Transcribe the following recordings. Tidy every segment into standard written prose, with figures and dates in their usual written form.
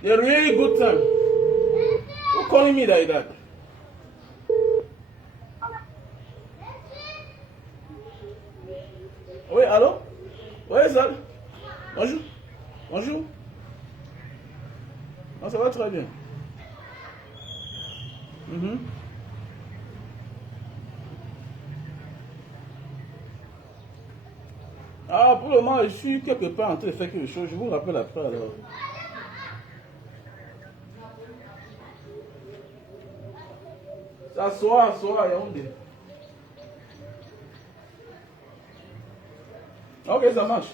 The really good time. Who calling me like that? Oui, allô? Oui, ça. Bonjour. Bonjour. Non, ça va très bien. Ah, pour le moment, je suis quelque part en train de faire quelque chose. Je vous rappelle après alors. S'asseoir, Yaoundé. Ok, ça marche.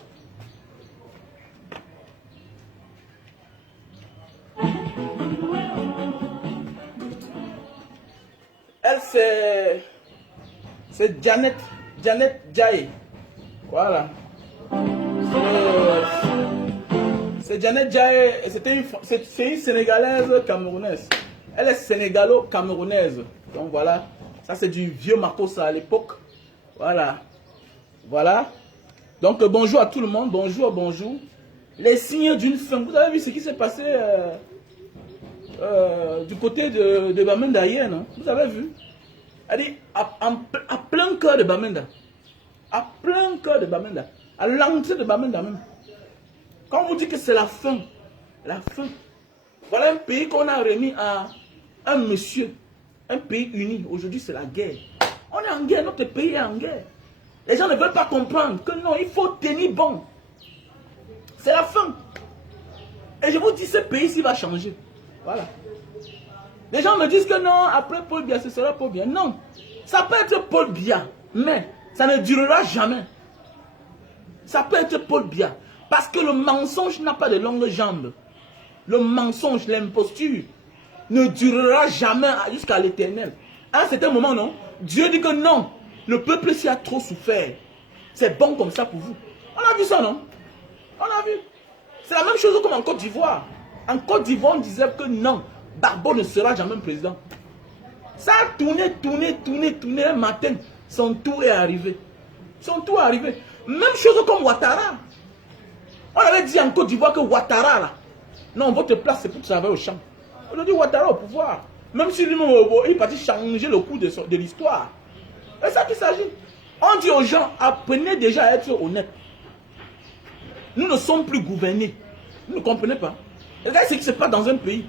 Elle, c'est Janet Jaye. Voilà. C'est Janet Jaye. C'est une Sénégalaise camerounaise. Elle est sénégalo-camerounaise. Donc voilà. Ça, c'est du vieux Makossa à l'époque. Voilà. Voilà. Donc bonjour à tout le monde. Bonjour. Les signes d'une fin. Vous avez vu ce qui s'est passé du côté de Bamenda hier, non? Vous avez vu? Elle dit à plein cœur de Bamenda. À plein cœur de Bamenda. À l'entrée de Bamenda même. Quand on vous dit que c'est la fin. La fin. Voilà un pays qu'on a remis à un monsieur. Un pays uni. Aujourd'hui, c'est la guerre. On est en guerre. Notre pays est en guerre. Les gens ne veulent pas comprendre que non, il faut tenir bon. C'est la fin. Et je vous dis, ce pays-ci va changer. Voilà. Les gens me disent que non, après Paul Biya, ce sera Paul Biya. Non. Ça peut être Paul Biya, mais ça ne durera jamais. Ça peut être Paul Biya. Parce que le mensonge n'a pas de longues jambes. Le mensonge, l'imposture ne durera jamais jusqu'à l'éternel. À un certain moment, non, Dieu dit que non, le peuple s'y a trop souffert. C'est bon comme ça pour vous. On a vu ça, non? On a vu. C'est la même chose comme en Côte d'Ivoire. En Côte d'Ivoire, on disait que non, Barbeau ne sera jamais président. Ça a tourné un matin. Son tour est arrivé. Même chose comme Ouattara. On avait dit en Côte d'Ivoire que Ouattara, là, non, votre place, c'est pour travailler au champ. Aujourd'hui, Ouattara au pouvoir. Même si lui-même, il est parti changer le cours de l'histoire. C'est ça qu'il s'agit. On dit aux gens, apprenez déjà à être honnête. Nous ne sommes plus gouvernés. Vous ne comprenez pas. Regardez ce qui se passe dans un pays.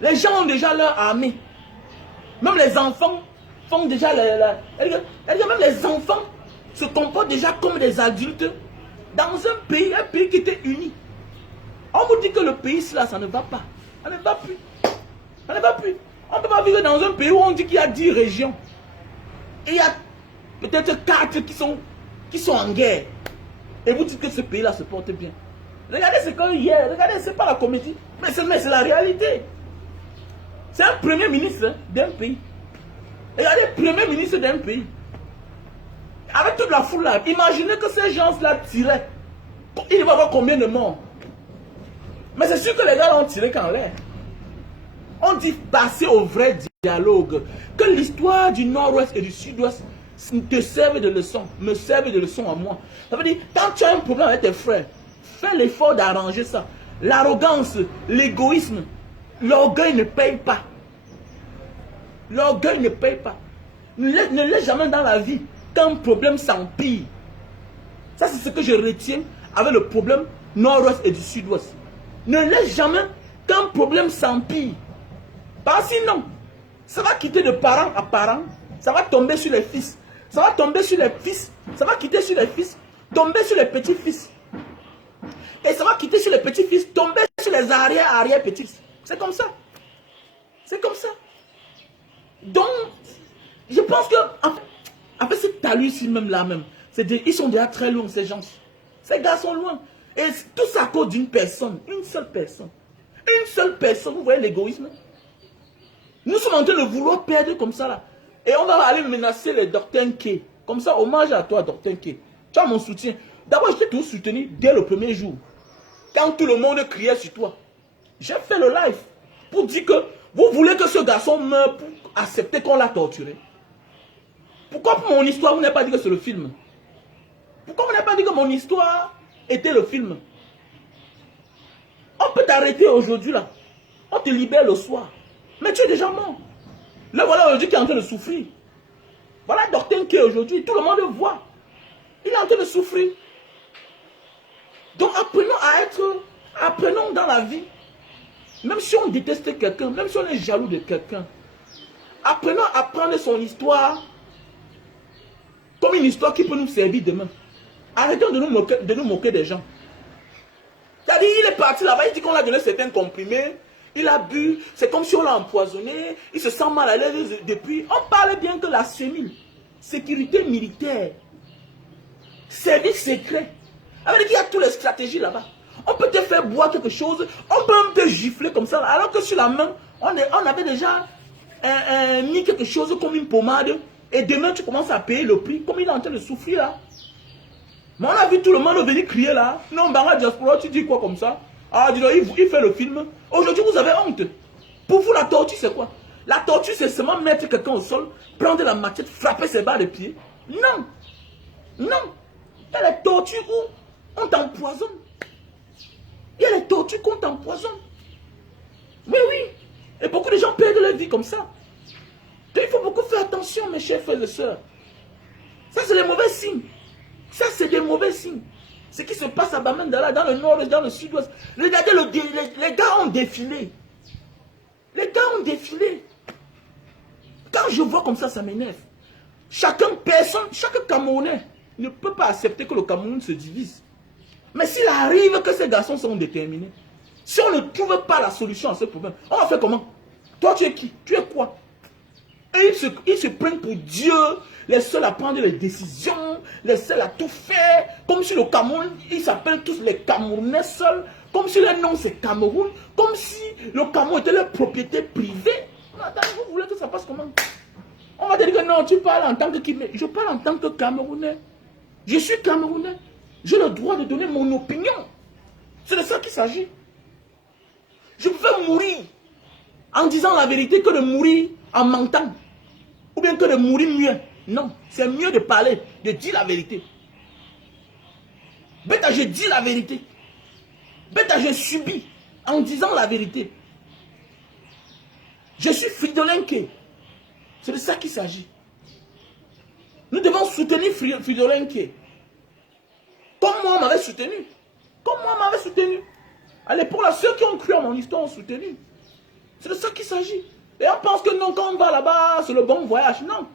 Les gens ont déjà leur armée. Même les enfants font déjà même les enfants se comportent déjà comme des adultes dans un pays qui était uni. On vous dit que le pays, là, ça ne va pas. Ça ne va plus. Ça ne va plus. On ne peut pas vivre dans un pays où on dit qu'il y a 10 régions. Et il y a peut-être 4 qui sont en guerre. Et vous dites que ce pays-là se porte bien. Regardez ce qu'il y a. Regardez, ce n'est pas la comédie. Mais c'est la réalité. C'est un premier ministre d'un pays. Regardez, premier ministre d'un pays. Avec toute la foule là, imaginez que ces gens-là tiraient. Il va y avoir combien de morts? Mais c'est sûr que les gars l'ont tiré qu'en l'air. On dit passer au vrai dialogue. Que l'histoire du nord-ouest et du sud-ouest te serve de leçon. Me serve de leçon à moi. Ça veut dire, quand tu as un problème avec tes frères, fais l'effort d'arranger ça. L'arrogance, l'égoïsme, l'orgueil ne paye pas. L'orgueil ne paye pas. Ne laisse jamais dans la vie qu'un problème s'empire. Ça, c'est ce que je retiens avec le problème nord-ouest et du sud-ouest. Ne laisse jamais qu'un problème s'empire. Parce que sinon, ça va quitter de parent à parent. Ça va tomber sur les fils. Ça va tomber sur les fils. Ça va quitter sur les fils. Tomber sur les petits-fils. Et ça va quitter sur les petits-fils. Tomber sur les arrière-petits-fils. C'est comme ça. C'est comme ça. Donc, je pense que, en fait, cette talus même là même, ils sont déjà très loin, ces gens. Ces gars sont loin. Et tout ça à cause d'une personne, une seule personne. Une seule personne, vous voyez l'égoïsme? Nous sommes en train de vouloir perdre comme ça là. Et on va aller menacer les Dr. K. Comme ça, hommage à toi, Dr. K. Tu as mon soutien. D'abord, je t'ai tout soutenu dès le premier jour. Quand tout le monde criait sur toi. J'ai fait le live pour dire que vous voulez que ce garçon meure pour accepter qu'on l'a torturé. Pourquoi pour mon histoire, vous n'avez pas dit que c'est le film? Pourquoi vous n'avez pas dit que mon histoire était le film? On peut t'arrêter aujourd'hui là. On te libère le soir. Mais tu es déjà mort. Là voilà aujourd'hui qui est en train de souffrir. Voilà Dr. K aujourd'hui. Tout le monde le voit. Il est en train de souffrir. Donc apprenons à être... Apprenons dans la vie. Même si on déteste quelqu'un, même si on est jaloux de quelqu'un, apprenons à prendre son histoire comme une histoire qui peut nous servir demain. Arrêtons de nous moquer des gens. C'est-à-dire, il est parti là-bas, il dit qu'on a donné certains comprimés, il a bu, c'est comme si on l'a empoisonné, il se sent mal à l'aise depuis. On parle bien que la CEMIL, sécurité militaire, service secret, avec il y a toutes les stratégies là-bas. On peut te faire boire quelque chose, on peut même te gifler comme ça, alors que sur la main, on avait déjà mis quelque chose comme une pommade, et demain tu commences à payer le prix, comme il est en train de souffrir là. Mais on a vu tout le monde venir crier là. Non, Banga Diaspora, tu dis quoi comme ça? Ah, dis donc, il fait le film. Aujourd'hui, vous avez honte. Pour vous, la torture, c'est quoi? La torture, c'est seulement mettre quelqu'un au sol, prendre la machette, frapper ses barres de pied. Non. Non. Il y a les tortures où on t'empoisonne. Il y a les tortures qu'on t'empoisonne. Mais oui. Et beaucoup de gens perdent leur vie comme ça. Donc, il faut beaucoup faire attention, mes chers frères et sœurs. Ça, c'est les mauvais signes. Ça, c'est des mauvais signes. Ce qui se passe à Bamenda, dans le nord et dans le sud-ouest. Regardez, les gars ont défilé. Les gars ont défilé. Quand je vois comme ça, ça m'énerve. Chaque Camerounais ne peut pas accepter que le Cameroun se divise. Mais s'il arrive que ces garçons sont déterminés, si on ne trouve pas la solution à ce problème, on va faire comment? Toi, tu es qui? Tu es quoi? Et ils se prennent pour Dieu, les seuls à prendre les décisions, les seuls à tout faire, comme si le Cameroun, ils s'appellent tous les Camerounais seuls, comme si leur nom c'est Cameroun, comme si le Cameroun était leur propriété privée. Attends, vous voulez que ça passe comment? On va te dire que non, tu parles en tant que qui? Je parle en tant que Camerounais. Je suis Camerounais. J'ai le droit de donner mon opinion. C'est de ça qu'il s'agit. Je veux mourir en disant la vérité que de mourir en mentant. Ou bien que de mourir mieux. Non, c'est mieux de parler, de dire la vérité. Bêta, je dis la vérité. Bêta, je subis en disant la vérité. Je suis Fridolin K. C'est de ça qu'il s'agit. Nous devons soutenir Fridolin K. Comme moi, on m'avait soutenu. Comme moi, on m'avait soutenu. À l'époque, ceux qui ont cru à mon histoire ont soutenu. C'est de ça qu'il s'agit. Et on pense que non, quand on va là-bas, c'est le bon voyage. Non.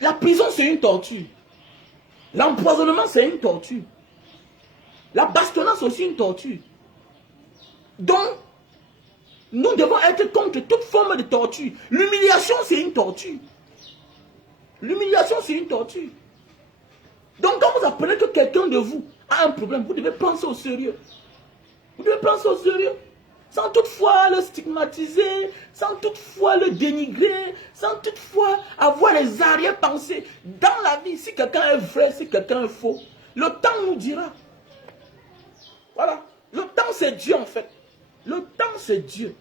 La prison, c'est une torture. L'empoisonnement, c'est une torture. La bastonnance, aussi une torture. Donc, nous devons être contre toute forme de torture. L'humiliation, c'est une torture. L'humiliation, c'est une torture. Donc, quand vous apprenez que quelqu'un de vous a un problème, vous devez prendre ça au sérieux. Vous devez prendre ça au sérieux. Sans toutefois le stigmatiser, sans toutefois le dénigrer, sans toutefois avoir les arrière-pensées. Dans la vie, si quelqu'un est vrai, si quelqu'un est faux, le temps nous dira. Voilà. Le temps, c'est Dieu, en fait. Le temps, c'est Dieu.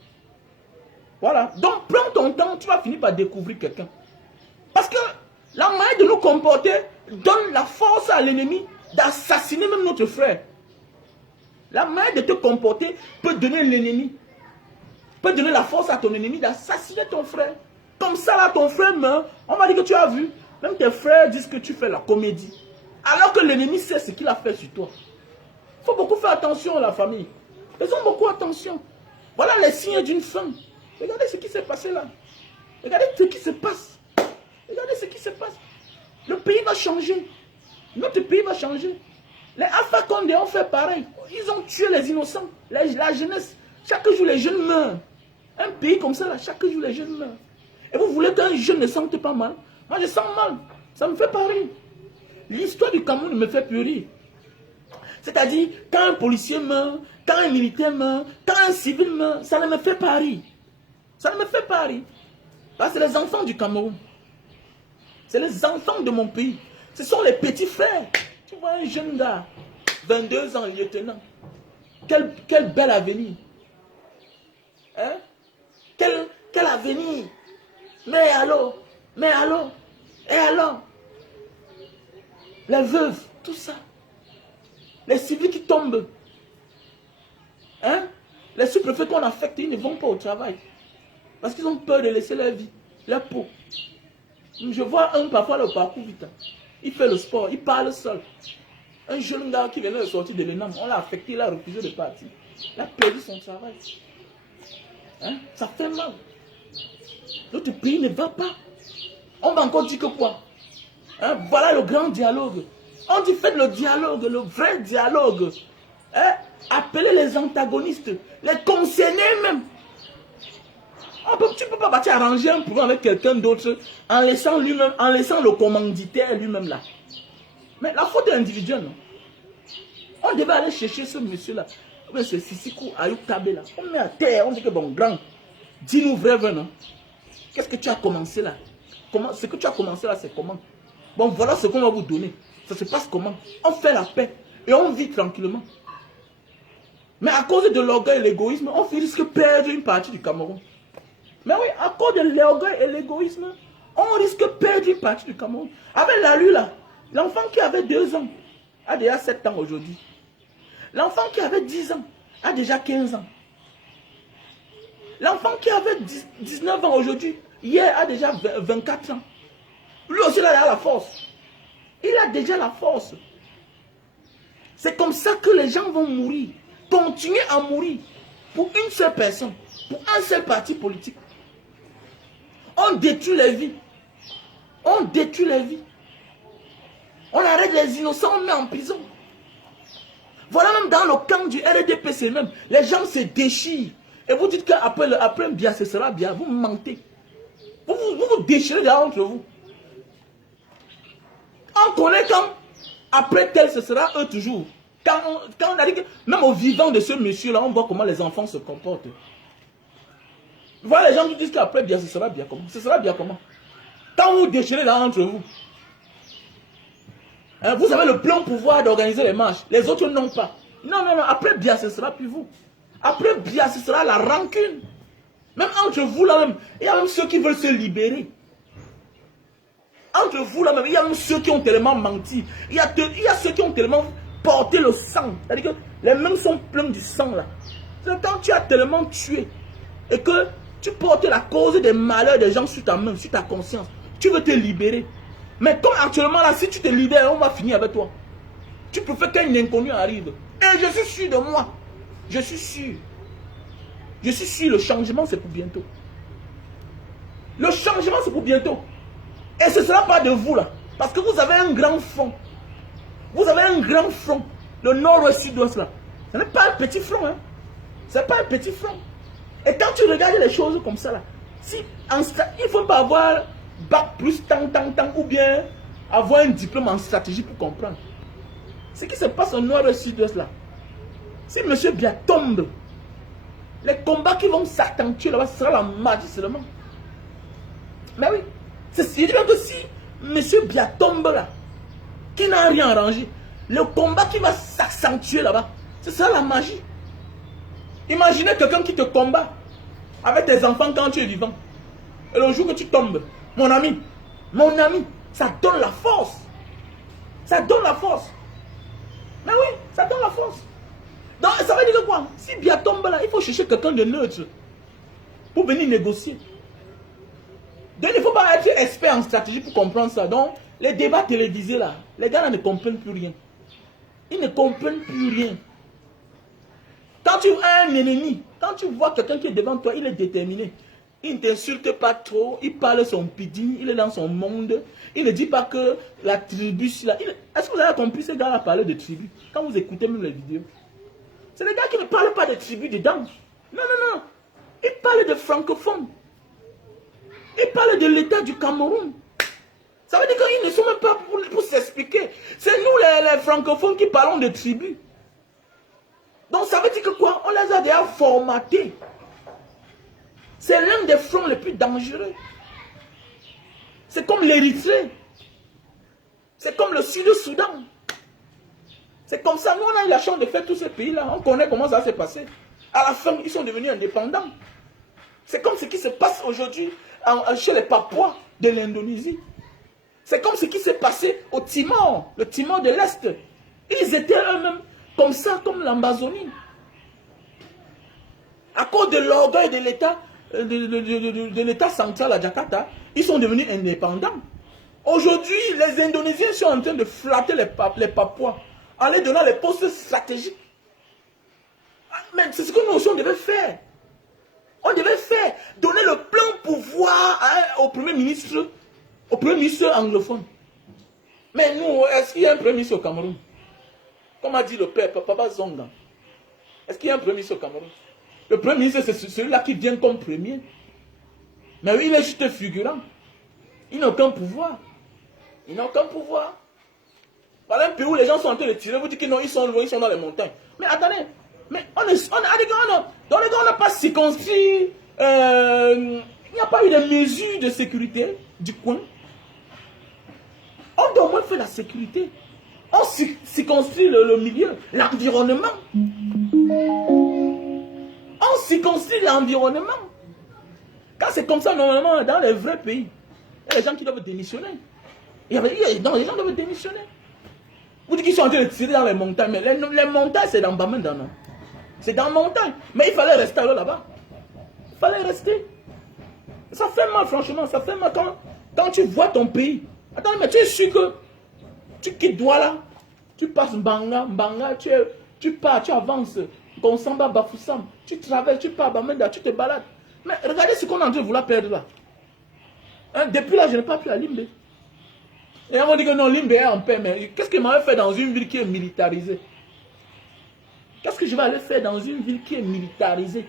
Voilà. Donc, prends ton temps, tu vas finir par découvrir quelqu'un. Parce que la manière de nous comporter donne la force à l'ennemi d'assassiner même notre frère. La manière de te comporter peut donner l'ennemi, peut donner la force à ton ennemi d'assassiner ton frère. Comme ça, là, ton frère meurt, on va dire que tu as vu. Même tes frères disent que tu fais la comédie. Alors que l'ennemi sait ce qu'il a fait sur toi. Il faut beaucoup faire attention à la famille. Faisons beaucoup attention. Voilà les signes d'une fin. Regardez ce qui s'est passé là. Regardez ce qui se passe. Regardez ce qui se passe. Le pays va changer. Notre pays va changer. Les Alpha Condé ont fait pareil. Ils ont tué les innocents, la jeunesse. Chaque jour, les jeunes meurent. Un pays comme ça, là, chaque jour, les jeunes meurent. Et vous voulez qu'un jeune ne sente pas mal? Moi, je sens mal. Ça me fait pas rire. L'histoire du Cameroun me fait plus rire. C'est-à-dire, quand un policier meurt, quand un militaire meurt, quand un civil meurt, ça ne me fait pas rire. Ça ne me fait pas rire. Parce que c'est les enfants du Cameroun. C'est les enfants de mon pays. Ce sont les petits frères. Tu vois un jeune gars, 22 ans, lieutenant. Quel bel avenir. Hein? Quel avenir. Mais alors, et alors? Les veuves, tout ça. Les civils qui tombent. Hein? Les sous-préfets qu'on affecte, ils ne vont pas au travail. Parce qu'ils ont peur de laisser leur vie, leur peau. Je vois un parfois le parcours vite. Il fait le sport, il parle seul. Un jeune gars qui venait de sortir de l'ENAM, on l'a affecté, il a refusé de partir. Il a perdu son travail. Hein? Ça fait mal. Notre pays ne va pas. On va encore dire que quoi? Hein? Voilà le grand dialogue. On dit faites le dialogue, le vrai dialogue. Hein? Appelez les antagonistes, les concernés même. Tu ne peux pas partir arranger un problème avec quelqu'un d'autre en laissant lui-même, en laissant le commanditaire lui-même là. Mais la faute est individuelle, non? On devait aller chercher ce monsieur-là. C'est Sisikou Ayoub Tabé là. On met à terre, on dit que bon, grand, dis-nous vrai, non? Qu'est-ce que tu as commencé là? Ce que tu as commencé là, c'est comment? Bon, voilà ce qu'on va vous donner. Ça se passe comment? On fait la paix et on vit tranquillement. Mais à cause de l'orgueil et l'égoïsme, on risque de perdre une partie du Cameroun. Mais oui, à cause de l'orgueil et l'égoïsme, on risque de perdre une partie du Cameroun. Avec la rue là, l'enfant qui avait 2 ans a déjà 7 ans aujourd'hui. L'enfant qui avait 10 ans a déjà 15 ans. L'enfant qui avait 19 ans aujourd'hui, hier a déjà 24 ans. Lui aussi, là, il a la force. Il a déjà la force. C'est comme ça que les gens vont mourir. Continuer à mourir pour une seule personne, pour un seul parti politique. On détruit les vies. On détruit les vies. On arrête les innocents, on met en prison. Voilà, même dans le camp du RDPC même, les gens se déchirent. Et vous dites qu'après un bien, ce sera bien. Vous mentez. Vous vous déchirez là entre vous. On connaît quand après tel, ce sera eux toujours. Quand on a dit que même au vivant de ce monsieur-là, on voit comment les enfants se comportent. Voilà, les gens qui disent qu'après bien, ce sera bien comment? Ce sera bien comment? Quand vous déchirez là entre vous. Hein, vous avez le plein pouvoir d'organiser les marches. Les autres n'ont pas. Non, après bien, ce sera plus vous. Après bien, ce sera la rancune. Même entre vous là même, il y a même ceux qui veulent se libérer. Entre vous là même, il y a même ceux qui ont tellement menti. Il y a ceux qui ont tellement porté le sang. C'est-à-dire que les mains sont pleines du sang là. C'est quand tu as tellement tué et que tu portes la cause des malheurs des gens sur ta main, sur ta conscience. Tu veux te libérer. Mais comme actuellement là, si tu te libères, on va finir avec toi. Tu préfères qu'un inconnu arrive. Et je suis sûr de moi. Je suis sûr. Je suis sûr, le changement c'est pour bientôt. Le changement c'est pour bientôt. Et ce ne sera pas de vous là. Parce que vous avez un grand fond. Vous avez un grand front. Le nord-ouest, sud-ouest là. Ce n'est pas un petit front. Hein. Ce n'est pas un petit front. Et quand tu regardes les choses comme ça là, si il ne faut pas avoir bac plus tant, ou bien avoir un diplôme en stratégie pour comprendre. Ce qui se passe au nord-ouest, sud-ouest là. Si M. Biya tombe, les combats qui vont s'accentuer là-bas, ce sera la magie seulement. Mais oui, je dis bien que si M. Biya tombe là, qui n'a rien arrangé, le combat qui va s'accentuer là-bas, ce sera la magie. Imaginez quelqu'un qui te combat avec tes enfants quand tu es vivant. Et le jour que tu tombes, mon ami, ça donne la force. Ça donne la force. Mais oui, ça donne la force. Donc, ça veut dire quoi? Si Biya tombe là, il faut chercher quelqu'un de neutre pour venir négocier. Donc, il ne faut pas être expert en stratégie pour comprendre ça. Donc, les débats télévisés là, les gars là ne comprennent plus rien. Ils ne comprennent plus rien. Quand tu as un ennemi, quand tu vois quelqu'un qui est devant toi, il est déterminé. Il ne t'insulte pas trop, il parle son pidgin, il est dans son monde. Il ne dit pas que la tribu... Est-ce que vous avez compris ce gars-là parler de tribu? Quand vous écoutez même les vidéos. C'est les gars qui ne parlent pas de tribu dedans. Non, non, non. Ils parlent de francophones. Ils parlent de l'État du Cameroun. Ça veut dire qu'ils ne sont même pas pour s'expliquer. C'est nous les francophones qui parlons de tribus. Donc ça veut dire que quoi? On les a déjà formatés. C'est l'un des fronts les plus dangereux. C'est comme l'Érythrée. C'est comme le Sud-Soudan. C'est comme ça. Nous, on a eu la chance de faire tous ces pays-là. On connaît comment ça s'est passé. À la fin, ils sont devenus indépendants. C'est comme ce qui se passe aujourd'hui chez les Papouas de l'Indonésie. C'est comme ce qui s'est passé au Timor, le Timor de l'Est. Ils étaient eux-mêmes comme ça, comme l'Amazonie. À cause de l'orgueil de l'État de l'État central à Jakarta, ils sont devenus indépendants. Aujourd'hui, les Indonésiens sont en train de flatter les Papouas en les donnant les postes stratégiques. Mais c'est ce que nous aussi on devait faire. On devait faire, donner le plein pouvoir au Premier ministre anglophone. Mais nous, est-ce qu'il y a un Premier ministre au Cameroun? Comme a dit le père, Papa Zonga. Est-ce qu'il y a un Premier ministre au Cameroun? Le Premier ministre, c'est celui-là qui vient comme premier. Mais oui, il est juste figurant. Il n'a aucun pouvoir. Il n'a aucun pouvoir. Voilà un pays où les gens sont en train de tirer, vous dites que non, ils sont dans les montagnes. Mais attendez, mais on n'a pas circonscrit, il n'y a pas eu de mesures de sécurité du coin. On doit au moins faire la sécurité. On circonscrit le milieu, l'environnement. On circonscrit l'environnement. Quand c'est comme ça, normalement, dans les vrais pays, il y a des gens qui doivent démissionner. Les gens doivent démissionner. Vous dites qu'ils sont en train de tirer dans les montagnes, mais les montagnes, c'est dans Bamenda, non? C'est dans les montagnes. Mais il fallait rester là-bas. Il fallait rester. Ça fait mal, franchement. Ça fait mal quand tu vois ton pays. Attends, mais tu es sûr que tu quittes Douala, tu passes Mbanga, tu pars, tu avances. Gonsamba, Bafoussam, tu traverses, tu pars à Bamenda, tu te balades. Mais regardez ce qu'on est en train de vouloir perdre là. Hein, depuis là, je n'ai pas pu à Limbe. Et on va dire que non, Limbe est en paix, mais qu'est-ce qu'il m'avait fait dans une ville qui est militarisée? Qu'est-ce que je vais aller faire dans une ville qui est militarisée?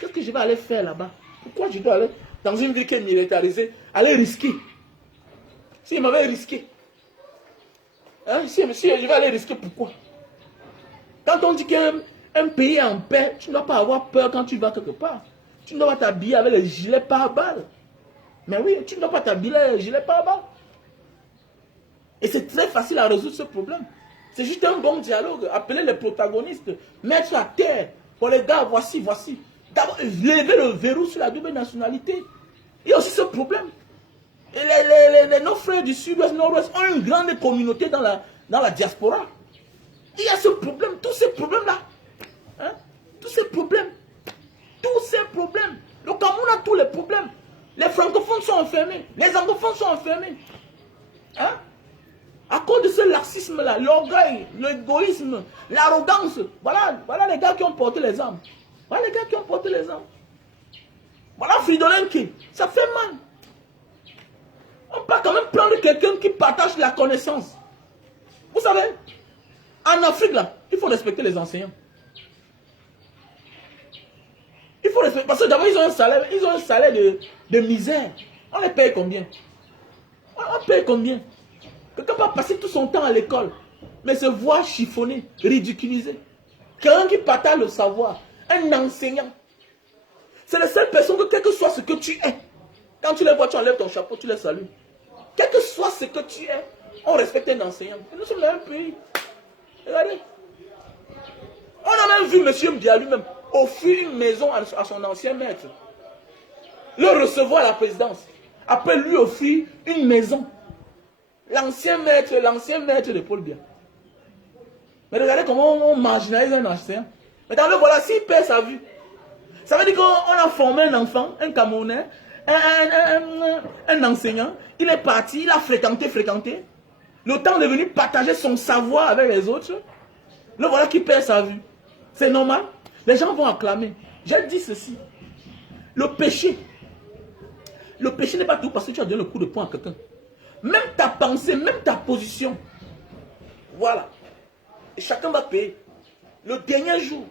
Qu'est-ce que je vais aller faire là-bas? Pourquoi je dois aller dans une ville qui est militarisée? Aller risquer. S'il m'avait risqué. Hein? Si je vais aller risquer, pourquoi? Quand on dit qu'un pays est en paix, tu ne dois pas avoir peur quand tu vas quelque part. Tu ne dois pas t'habiller avec les gilets pare-balles. Mais oui, tu ne dois pas t'habiller avec les gilets pare-balles. Et c'est très facile à résoudre ce problème. C'est juste un bon dialogue. Appeler les protagonistes, mettre à terre. Pour les gars, voici. D'abord, lever le verrou sur la double nationalité. Il y a aussi ce problème. Et nos frères du sud-ouest, nord-ouest ont une grande communauté dans la diaspora. Il y a ce problème, tous ces problèmes-là. Hein? Tous ces problèmes. Le Cameroun a tous les problèmes. Les francophones sont enfermés. Les anglophones sont enfermés. Hein? À cause de ce laxisme-là, l'orgueil, l'égoïsme, l'arrogance. Voilà les gars qui ont porté les armes. Voilà Fridolenki. Ça fait mal. On peut quand même prendre quelqu'un qui partage la connaissance. Vous savez, En Afrique, là, il faut respecter les enseignants. Il faut respecter, parce que d'abord, ils ont un salaire de misère. On les paye combien? On paye combien? Quelqu'un va passer tout son temps à l'école, mais se voit chiffonné, ridiculisé. Quelqu'un qui partage le savoir, un enseignant. C'est la seule personne que, quel que soit ce que tu es, quand tu les vois, tu enlèves ton chapeau, tu les salues. Quel que soit ce que tu es, on respecte un enseignant. Et nous sommes dans un pays. Regardez. On a même vu M. Mbia lui-même offrir une maison à son ancien maître. Le recevoir à la présidence. Après lui offrir une maison. L'ancien maître de Paul Biya. Mais regardez comment on marginalise un enseignant. Mais dans le voilà, s'il perd sa vue, ça veut dire qu'on a formé un enfant, un Camerounais, un enseignant. Il est parti, il a fréquenté. Le temps de venir partager son savoir avec les autres. Le voilà qui perd sa vue. C'est normal. Les gens vont acclamer. J'ai dit ceci. Le péché n'est pas tout parce que tu as donné le coup de poing à quelqu'un. Même ta pensée, même ta position. Voilà. Et chacun va payer. Le dernier jour,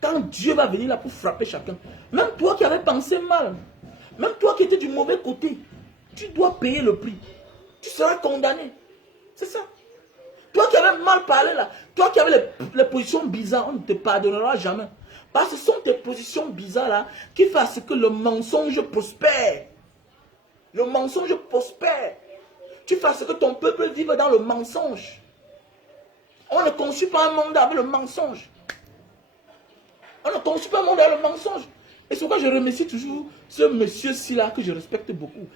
quand Dieu va venir là pour frapper chacun, même toi qui avais pensé mal, même toi qui étais du mauvais côté, tu dois payer le prix. Tu seras condamné. C'est ça. Toi qui avais mal parlé là, toi qui avais les positions bizarres, on ne te pardonnera jamais. Parce que ce sont tes positions bizarres là qui font à ce que le mensonge prospère. Le mensonge prospère. Tu fais à ce que ton peuple vive dans le mensonge. On ne conçut pas un monde avec le mensonge. On ne conçut pas un monde avec le mensonge. Et c'est pourquoi je remercie toujours ce monsieur-ci là que je respecte beaucoup.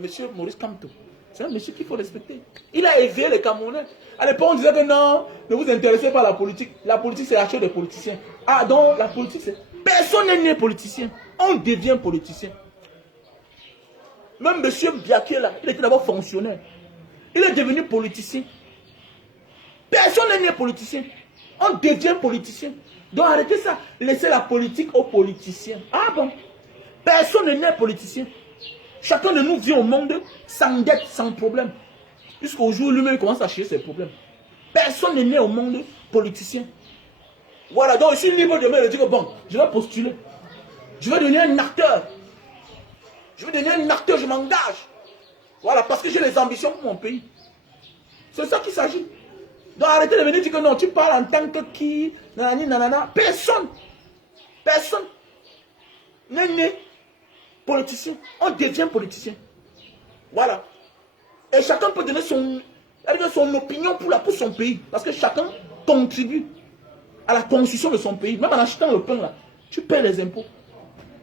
Monsieur Maurice Kamto. C'est un monsieur qu'il faut respecter. Il a éveillé les Camerounais. À l'époque, on disait que non, ne vous intéressez pas à la politique. La politique, c'est la chose des politiciens. Ah, donc la politique, c'est... Personne n'est né politicien. On devient politicien. Même monsieur Biaké, là, il était d'abord fonctionnaire. Il est devenu politicien. Personne n'est né politicien. On devient politicien. Donc arrêtez ça. Laissez la politique aux politiciens. Ah bon? Personne n'est né politicien. Chacun de nous vit au monde sans dette, sans problème. Jusqu'au jour où lui-même commence à chercher ses problèmes. Personne n'est né au monde politicien. Voilà, donc je suis libre demain de dire que bon, je vais postuler. Je vais devenir un acteur. Je vais devenir un acteur, je m'engage. Voilà, parce que j'ai les ambitions pour mon pays. C'est ça qu'il s'agit. Donc arrêtez de venir dire que non, tu parles en tant que qui, nanani, nanana. Personne. Personne n'est né politicien. On devient politicien. Voilà. Et chacun peut donner son opinion pour son pays. Parce que chacun contribue à la construction de son pays. Même en achetant le pain là, tu paies les impôts.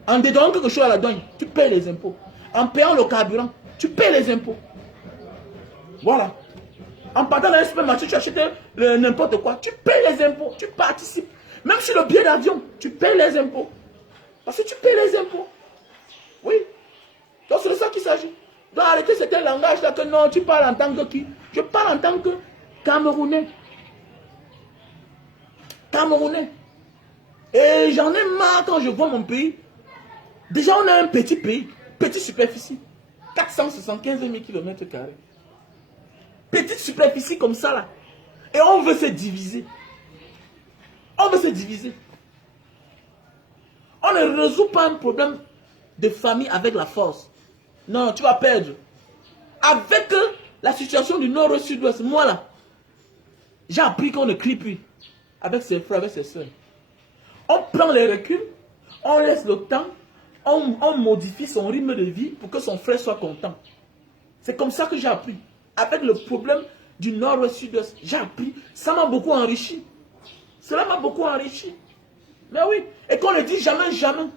En dédonnant quelque chose à la douane, tu paies les impôts. En payant le carburant, tu paies les impôts. Voilà. En partant dans un supermarché, tu achètes n'importe quoi, tu paies les impôts, tu participes. Même sur le billet d'avion, tu paies les impôts. Parce que tu paies les impôts. Oui. Donc c'est de ça qu'il s'agit. Donc arrêtez certains langages là que non, tu parles en tant que qui? Je parle en tant que Camerounais. Camerounais. Et j'en ai marre quand je vois mon pays. Déjà on a un petit pays, petite superficie. 475 000 km². Petite superficie comme ça là. Et on veut se diviser. On veut se diviser. On ne résout pas un problème de famille avec la force. Non, tu vas perdre. Avec la situation du nord au sud-ouest, moi là, j'ai appris qu'on ne crie plus. Avec ses frères, avec ses soeurs. On prend les reculs, on laisse le temps, on modifie son rythme de vie pour que son frère soit content. C'est comme ça que j'ai appris. Avec le problème du nord au sud-ouest, j'ai appris. Ça m'a beaucoup enrichi. Cela m'a beaucoup enrichi. Mais oui, et qu'on ne dit jamais, jamais.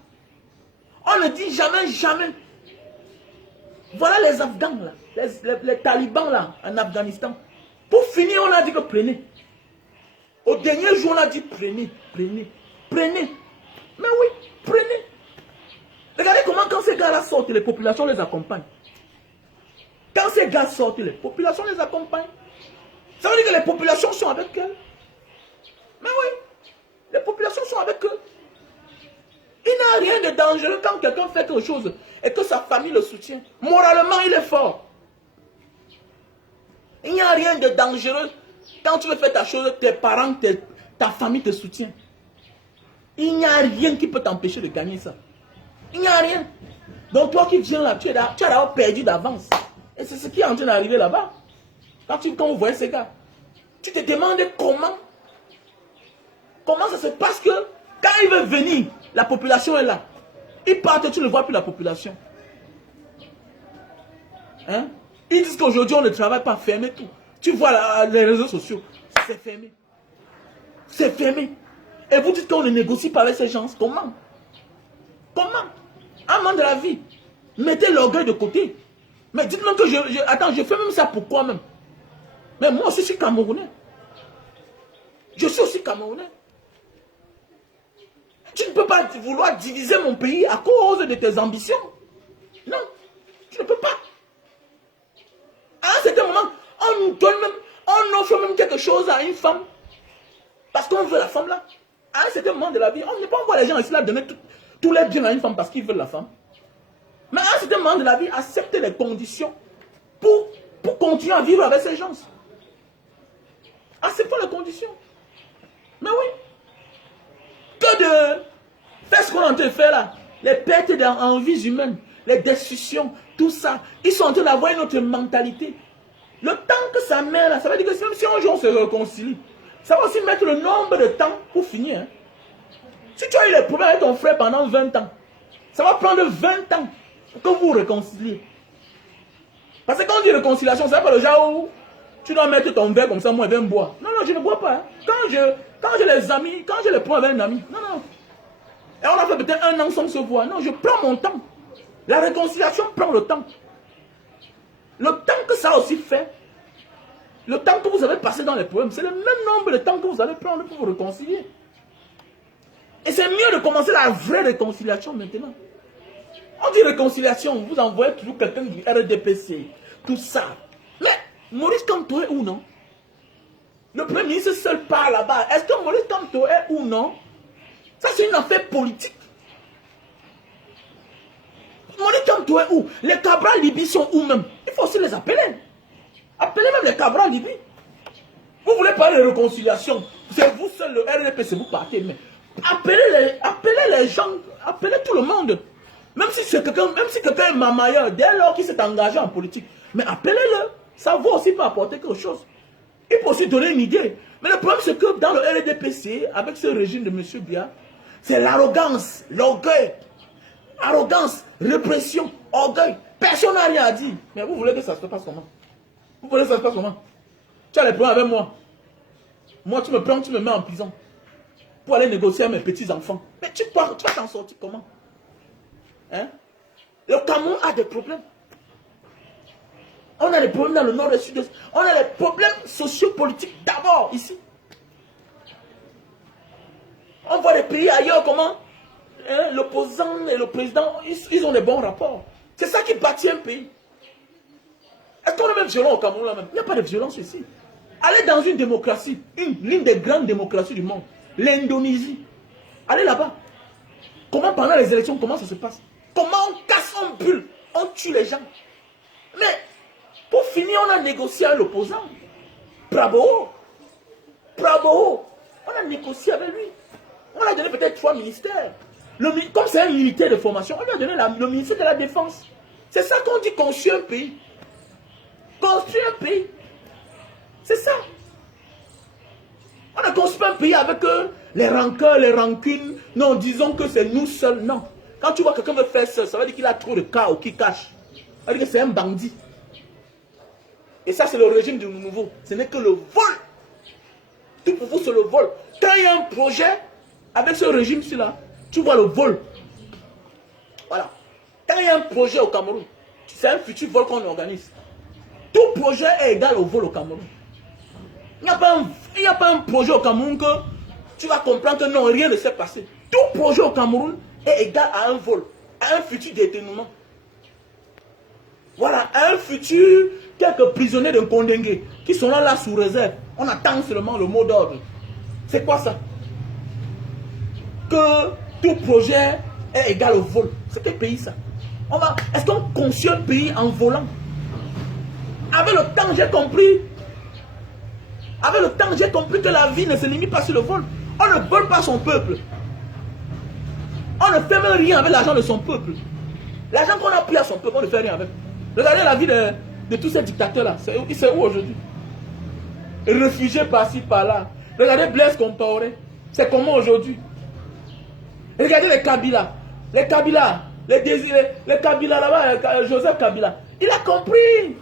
On ne dit jamais, jamais. Voilà les Afghans là, les talibans là, en Afghanistan. Pour finir, on a dit que prenez. Au dernier jour, on a dit prenez, prenez, prenez. Mais oui, prenez. Regardez comment quand ces gars-là sortent, les populations les accompagnent. Quand ces gars sortent, les populations les accompagnent. Ça veut dire que les populations sont avec eux. Mais oui, les populations sont avec eux. Il n'a rien de dangereux quand quelqu'un fait quelque chose et que sa famille le soutient. Moralement, il est fort. Il n'y a rien de dangereux Quand tu veux faire ta chose, tes parents, ta famille te soutient. Il n'y a rien qui peut t'empêcher de gagner ça. Il n'y a rien. Donc toi qui viens là, tu as d'abord perdu d'avance. Et c'est ce qui est en train d'arriver là-bas. Quand vous voyez ces gars, tu te demandes comment ça se passe que quand ils veulent venir, la population est là. Ils partent et tu ne vois plus la population. Hein? Ils disent qu'aujourd'hui on ne travaille pas, fermé tout. Tu vois les réseaux sociaux, c'est fermé. C'est fermé. Et vous dites qu'on ne négocie pas avec ces gens. Comment? Comment? Amant de la vie. Mettez l'orgueil de côté. Mais dites-moi que attends, je fais même ça pour quoi même? Mais moi aussi je suis Camerounais. Je suis aussi Camerounais. Tu ne peux pas vouloir diviser mon pays à cause de tes ambitions. Non, tu ne peux pas. À un certain moment, on nous donne même, on offre même quelque chose à une femme. Parce qu'on veut la femme là. À un certain moment de la vie, on ne peut pas envoyer les gens ici là donner tous les biens à une femme parce qu'ils veulent la femme. Mais à un certain moment de la vie, accepter les conditions pour continuer à vivre avec ces gens. Acceptons les conditions. Mais oui. Que de faire ce qu'on est en train de faire là. Les pertes en vies humaines, les destructions, tout ça. Ils sont en train d'avoir une autre mentalité. Le temps que ça met là, ça veut dire que même si un jour on se réconcilie, ça va aussi mettre le nombre de temps pour finir. Hein. Si tu as eu des problèmes avec ton frère pendant 20 ans, ça va prendre 20 ans pour que vous vous réconciliez. Parce que quand on dit réconciliation, c'est pas le genre où tu dois mettre ton verre comme ça, moi, et viens boire. Non, non, je ne bois pas. Hein. Quand j'ai les amis, quand je les prends avec un ami, non, non. Et on a fait peut-être 1 an sans se voir. Non, je prends mon temps. La réconciliation prend le temps. Le temps que ça a aussi fait, le temps que vous avez passé dans les problèmes, c'est le même nombre de temps que vous allez prendre pour vous réconcilier. Et c'est mieux de commencer la vraie réconciliation maintenant. On dit réconciliation, vous envoyez toujours quelqu'un du RDPC, tout ça. Mais Maurice Kamto est où, non? Le Premier ministre seul part là-bas. Est-ce que Maurice Kamto est où, non? Ça, c'est une affaire politique. Maurice Kamto est où? Les Cabral Libye sont où même? Il faut aussi les appeler. Appelez même les Cabral Libye. Vous voulez parler de réconciliation? C'est vous seul, le RDPC, vous partez. Mais appelez les gens, appelez tout le monde. Même si quelqu'un est mamailleur, dès lors qu'il s'est engagé en politique, mais appelez-le. Ça va aussi pas apporter quelque chose. Il peut aussi donner une idée. Mais le problème, c'est que dans le RDPC, avec ce régime de M. Biya, c'est l'arrogance, l'orgueil. Arrogance, répression, orgueil. Personne n'a rien à dire. Mais vous voulez que ça se passe comment? Vous voulez que ça se passe comment? Tu as les problèmes avec moi. Moi, tu me prends, tu me mets en prison. Pour aller négocier avec mes petits-enfants. Mais tu vas t'en sortir comment? Hein? Le Cameroun a des problèmes. On a des problèmes dans le nord et le sud-est. On a des problèmes sociopolitiques d'abord ici. On voit des pays ailleurs comment hein, l'opposant et le président, ils ont des bons rapports. C'est ça qui bâtit un pays. Est-ce qu'on est même violent au Cameroun là même? Il n'y a pas de violence ici. Allez dans une démocratie, l'une des grandes démocraties du monde, l'Indonésie. Allez là-bas. Comment pendant les élections, comment ça se passe? Comment on casse en bulle, on tue les gens. Mais pour finir, on a négocié avec l'opposant. Bravo. On a négocié avec lui. On a donné peut-être 3 ministères. Comme c'est un militaire de formation, on lui a donné le ministère de la Défense. C'est ça qu'on dit construire un pays. Construire un pays. C'est ça. On a construit un pays avec les rancœurs, les rancunes. Non, disons que c'est nous seuls. Non. Quand tu vois quelqu'un veut faire ça, ça veut dire qu'il a trop de chaos, qu'il cache. Ça veut dire que c'est un bandit. Et ça, c'est le régime du nouveau. Ce n'est que le vol. Tout pour vous, c'est le vol. Quand il y a un projet, avec ce régime-ci là, tu vois le vol. Voilà. Quand il y a un projet au Cameroun, c'est un futur vol qu'on organise. Tout projet est égal au vol au Cameroun. Il n'y a pas un projet au Cameroun que tu vas comprendre que non, rien ne s'est passé. Tout projet au Cameroun est égal à un vol, à un futur détournement. Voilà, à un futur, quelques prisonniers de Kondengé qui sont là sous réserve. On attend seulement le mot d'ordre. C'est quoi ça? Que tout projet est égal au vol. C'est quel pays ça? Est-ce qu'on construit un pays en volant? Avec le temps, j'ai compris. Avec le temps, j'ai compris que la vie ne se limite pas sur le vol. On ne vole pas son peuple. On ne fait même rien avec l'argent de son peuple. L'argent qu'on a pris à son peuple, on ne fait rien avec. Regardez la vie de tous ces dictateurs-là. C'est où aujourd'hui? Réfugiés par-ci, par-là. Regardez Blaise Compaoré. C'est comment aujourd'hui? Regardez les Kabila. Les Kabila. Les Kabila là-bas, Joseph Kabila. Il a compris.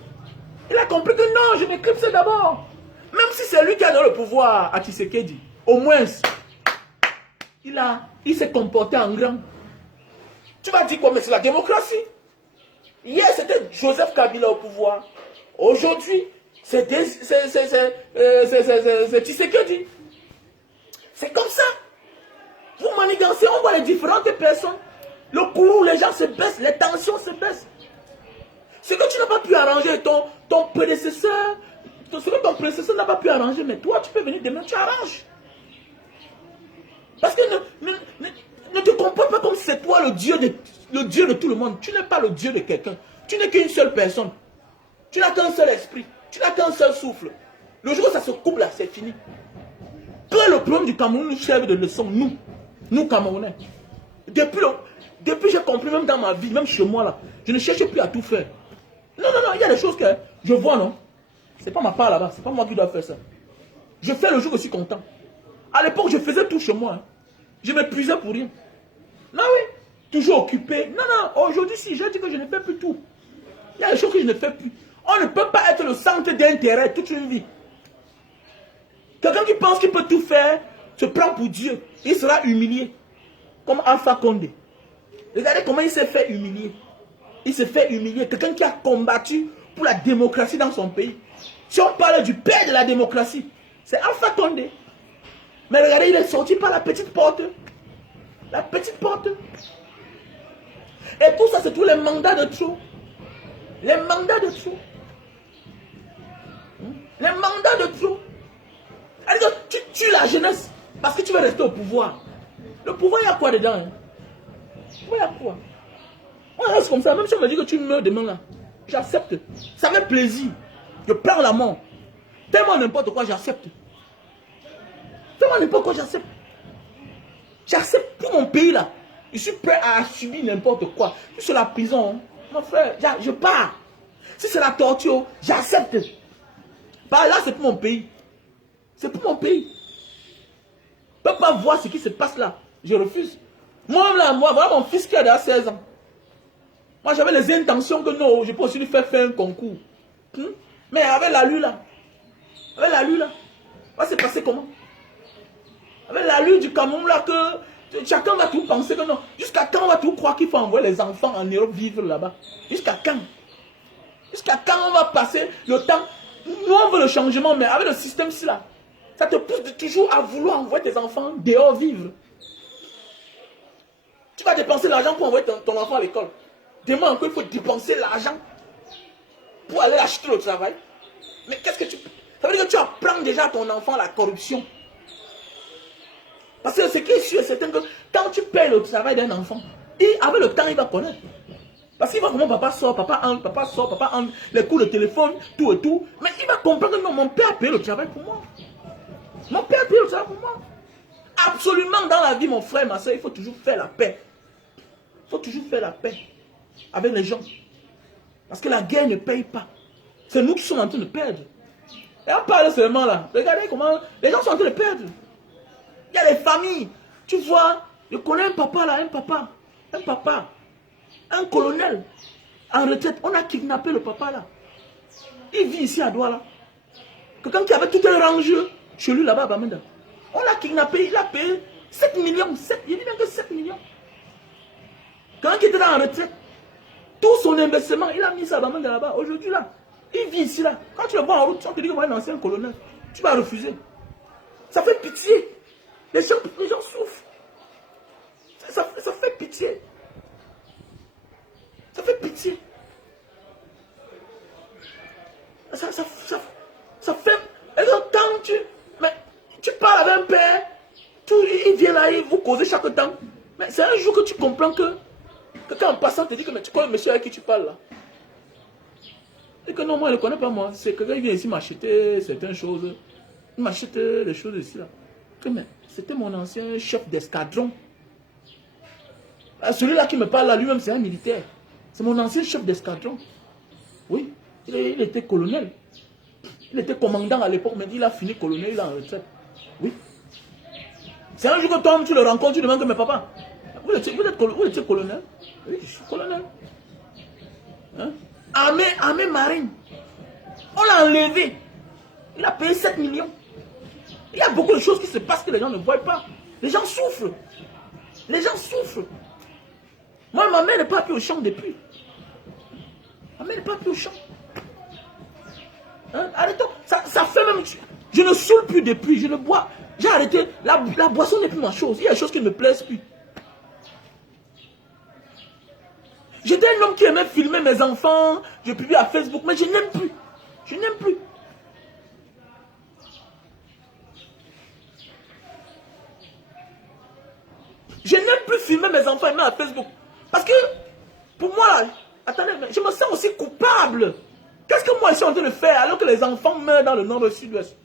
Il a compris que non, je m'éclipse d'abord. Même si c'est lui qui a donné le pouvoir à Tshisekedi, au moins, il s'est comporté en grand. Tu vas dire quoi? Mais c'est la démocratie. Hier, c'était Joseph Kabila au pouvoir. Aujourd'hui, c'est Tshisekedi. C'est comme ça. Vous manigancez, on voit les différentes personnes. Le courroux, les gens se baissent, les tensions se baissent. Ce que tu n'as pas pu arranger, ton prédécesseur, ce que ton prédécesseur n'a pas pu arranger, mais toi, tu peux venir demain, tu arranges. Parce que ne te comporte pas comme si c'est toi le Dieu de tout le monde. Tu n'es pas le Dieu de quelqu'un. Tu n'es qu'une seule personne. Tu n'as qu'un seul esprit. Tu n'as qu'un seul souffle. Le jour où ça se coupe là, c'est fini. Que le problème du Cameroun nous serve de leçon, nous Camerounais. Depuis j'ai compris, même dans ma vie, même chez moi là, je ne cherche plus à tout faire. Non, il y a des choses que je vois, non. C'est pas ma part là-bas, c'est pas moi qui dois faire ça. Je fais le jour où je suis content. À l'époque, je faisais tout chez moi. Hein. Je m'épuisais pour rien. Non, oui. Toujours occupé. Non, aujourd'hui, si, j'ai dit que je ne fais plus tout. Il y a des choses que je ne fais plus. On ne peut pas être le centre d'intérêt toute une vie. Quelqu'un qui pense qu'il peut tout faire, se prend pour Dieu. Il sera humilié. Comme Alpha Condé. Regardez comment il s'est fait humilier. Il s'est fait humilier. Quelqu'un qui a combattu pour la démocratie dans son pays. Si on parle du père de la démocratie, c'est Alpha Condé. Mais regardez, il est sorti par la petite porte. La petite porte. Et tout ça, c'est tous les mandats de trop. Les mandats de trop. Les mandats de trop. Alors, tu tues la jeunesse parce que tu veux rester au pouvoir. Le pouvoir, il y a quoi dedans? Hein? Il y a quoi? On reste comme ça. Même si on me dit que tu meurs demain là, j'accepte. Ça fait plaisir. Je prends la mort. Tellement n'importe quoi, j'accepte. Tellement n'importe quoi, j'accepte. J'accepte pour mon pays là. Je suis prêt à subir n'importe quoi. Je suis sur la prison. Hein. Mon frère, je pars. Si c'est la torture, j'accepte. Bah là, c'est pour mon pays. C'est pour mon pays. Je ne peux pas voir ce qui se passe là. Je refuse. Moi, là, voilà mon fils qui a déjà 16 ans. Moi, j'avais les intentions que non, je peux aussi lui faire un concours. Mais avec la lue là. Avec la lue là. Ça s'est passé comment? Avec la lue du Cameroun là, que chacun va tout penser que non. Jusqu'à quand on va tout croire qu'il faut envoyer les enfants en Europe vivre là-bas? Jusqu'à quand? Jusqu'à quand on va passer le temps? Nous, on veut le changement, mais avec le système-ci là, ça te pousse toujours à vouloir envoyer tes enfants dehors vivre. Tu vas dépenser l'argent pour envoyer ton enfant à l'école. Demain encore, il faut dépenser l'argent pour aller acheter le travail. Mais qu'est-ce que tu... Ça veut dire que tu apprends déjà à ton enfant la corruption. Parce que ce qui est sûr, c'est que quand tu payes le travail d'un enfant, avec le temps, il va connaître. Parce qu'il va comment papa sort, papa entre, les coups de téléphone, tout et tout. Mais il va comprendre que non, mon père a payé le travail pour moi. Mon père a payé le travail pour moi. Absolument, dans la vie, mon frère, ma soeur, il faut toujours faire la paix. Il faut toujours faire la paix avec les gens. Parce que la guerre ne paye pas. C'est nous qui sommes en train de perdre. Et on parle seulement là. Regardez comment les gens sont en train de perdre. Il y a les familles. Tu vois, je connais un papa là, un colonel en retraite. On a kidnappé le papa là. Il vit ici à Douala. Quelqu'un qui avait tout un range chez lui là-bas à Bamenda. On l'a kidnappé, il a payé 7 millions. Il dit bien que 7 millions. Quelqu'un qui était là en retraite, tout son investissement, il a mis ça à Bamenda là-bas. Aujourd'hui là, il vit ici là. Quand tu le vois en route, tu te dis que voilà un ancien colonel. Tu vas refuser. Ça fait pitié. Les gens souffrent. Ça fait pitié. Ça fait pitié. Ça fait... Et donc, quand tu parles avec un père, il vient là, il vous cause chaque temps. Mais c'est un jour que tu comprends que quelqu'un en passant te dit que mais tu connais le monsieur avec qui tu parles là. Et que non, moi je ne le connais pas moi. C'est quelqu'un qui vient ici m'acheter certaines choses. Il m'achète les choses ici là. C'était mon ancien chef d'escadron. Celui-là qui me parle là, lui-même, c'est un militaire. C'est mon ancien chef d'escadron. Oui, il était colonel. Il était commandant à l'époque, mais il a fini colonel, il est en retraite. Oui. C'est un jour que toi, tu le rencontres, tu demandes que mes papas. Vous étiez colonel? Oui, je suis colonel. Hein? Armée marine. On l'a enlevé. Il a payé 7 millions. Il y a beaucoup de choses qui se passent que les gens ne voient pas. Les gens souffrent. Les gens souffrent. Moi, ma mère n'est pas plus au champ depuis. Ma mère n'est pas plus au champ. Hein? Arrêtons. Ça fait même... Je ne saoule plus depuis. Je ne bois. J'ai arrêté. La boisson n'est plus ma chose. Il y a des choses qui ne me plaisent plus. J'étais un homme qui aimait filmer mes enfants. Je publie à Facebook. Mais je n'aime plus. Je n'aime plus. Je n'aime plus filmer mes enfants et mettre à Facebook. Parce que, pour moi, attendez, je me sens aussi coupable. Qu'est-ce que moi je suis en train de faire alors que les enfants meurent dans le nord et le sud-ouest?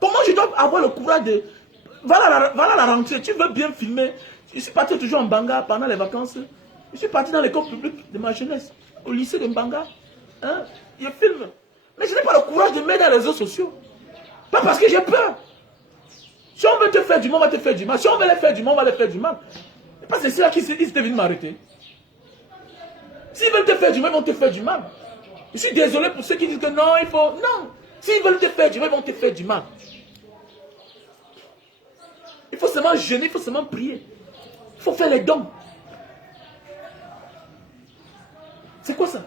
Comment je dois avoir le courage de... Voilà la rentrée, tu veux bien filmer. Je suis parti toujours en Banga pendant les vacances. Je suis parti dans l'école publique de ma jeunesse, au lycée de Mbanga. Hein? Je filme. Mais je n'ai pas le courage de mettre dans les réseaux sociaux. Pas parce que j'ai peur. Si on veut te faire du mal, on va te faire du mal. Si on veut les faire du mal, on va les faire du mal. C'est pas c'est ceux-là qui étaient venus m'arrêter. S'ils veulent te faire du mal, ils vont te faire du mal. Je suis désolé pour ceux qui disent que non, il faut... Non. S'ils veulent te faire du mal, ils vont te faire du mal. Il faut seulement jeûner, il faut seulement prier. Il faut faire les dons. C'est quoi ça?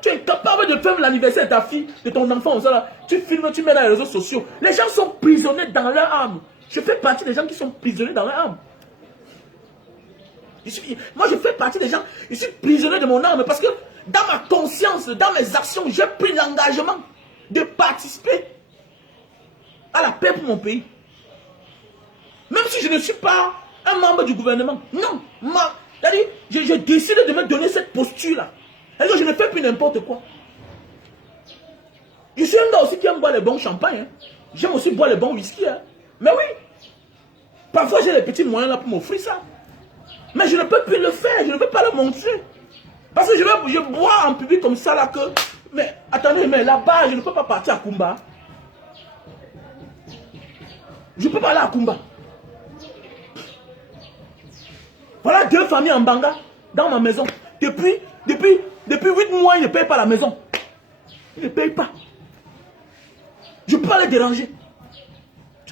Tu es capable de faire l'anniversaire de ta fille, de ton enfant, ça, tu filmes, tu mets dans les réseaux sociaux. Les gens sont prisonniers dans leur âme. Je fais partie des gens qui sont prisonniers dans leur âme. Moi, je fais partie des gens, je suis prisonnier de mon âme parce que dans ma conscience, dans mes actions, j'ai pris l'engagement de participer à la paix pour mon pays. Même si je ne suis pas un membre du gouvernement. Non. Je décide de me donner cette posture-là. Alors je ne fais plus n'importe quoi. Je suis un gars aussi qui aime boire les bons champagnes. Hein. J'aime aussi boire les bons whisky. Hein. Mais oui. Parfois j'ai les petits moyens là pour m'offrir ça. Mais je ne peux plus le faire. Je ne peux pas le montrer. Parce que je bois en public comme ça là que... Mais attendez, mais là-bas, je ne peux pas partir à Kumba. Je ne peux pas aller à Kumba. Voilà 2 familles en Banga, dans ma maison. Depuis 8 mois, ils ne payent pas la maison. Ils ne payent pas. Je ne peux pas les déranger.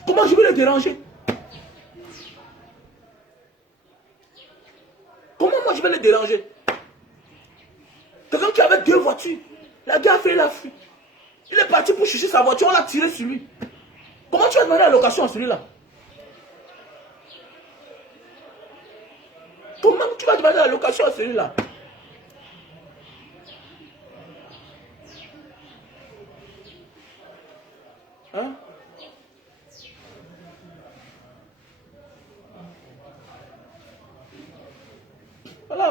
Comment je vais les déranger? Comment moi je vais les déranger? Quelqu'un qui avait 2 voitures. La gare a fait la fuite. Il est parti pour chercher sa voiture, on l'a tiré sur lui. Comment tu vas demander la location à celui-là? Comment tu vas demander la location à celui-là? Hein?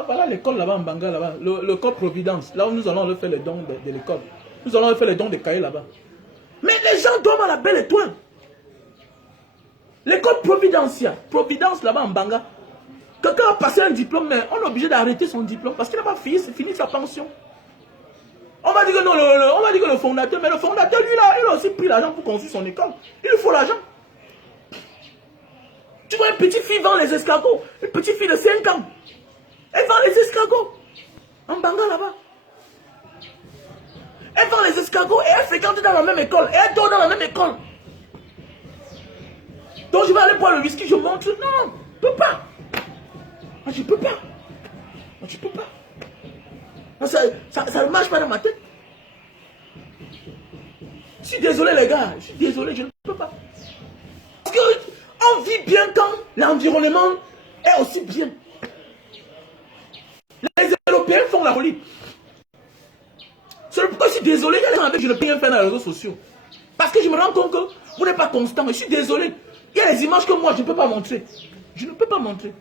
Voilà l'école là-bas en Banga, là-bas. L'école Providence, là où nous allons faire les dons de l'école. Nous allons faire les dons des cahiers là-bas. Mais les gens dorment à la belle étoile. L'école Providencia, Providence là-bas en Banga. Quelqu'un a passé un diplôme, mais on est obligé d'arrêter son diplôme parce qu'il n'a pas fini sa pension. On va dire que non, on va dire que le fondateur, mais le fondateur, lui là, il a aussi pris l'argent pour construire son école. Il lui faut l'argent. Tu vois, une petite fille vend les escargots. Une petite fille de 5 ans. Elle vend les escargots. En Banga là-bas. Elle vend les escargots et elle fréquente dans la même école. Et elle dort dans la même école. Donc je vais aller boire le whisky, je montre. Non, je ne peux pas. Je ne peux pas. Je ne peux pas. Ça ne marche pas dans ma tête. Je suis désolé les gars. Je suis désolé, je ne peux pas. Parce qu'on vit bien quand l'environnement est aussi bien. Les Européens font la folie. C'est pourquoi je suis désolé, il y a des gens avec je ne peux rien faire dans les réseaux sociaux. Parce que je me rends compte que vous n'êtes pas constant. Je suis désolé. Il y a des images que moi je ne peux pas montrer. Je ne peux pas montrer.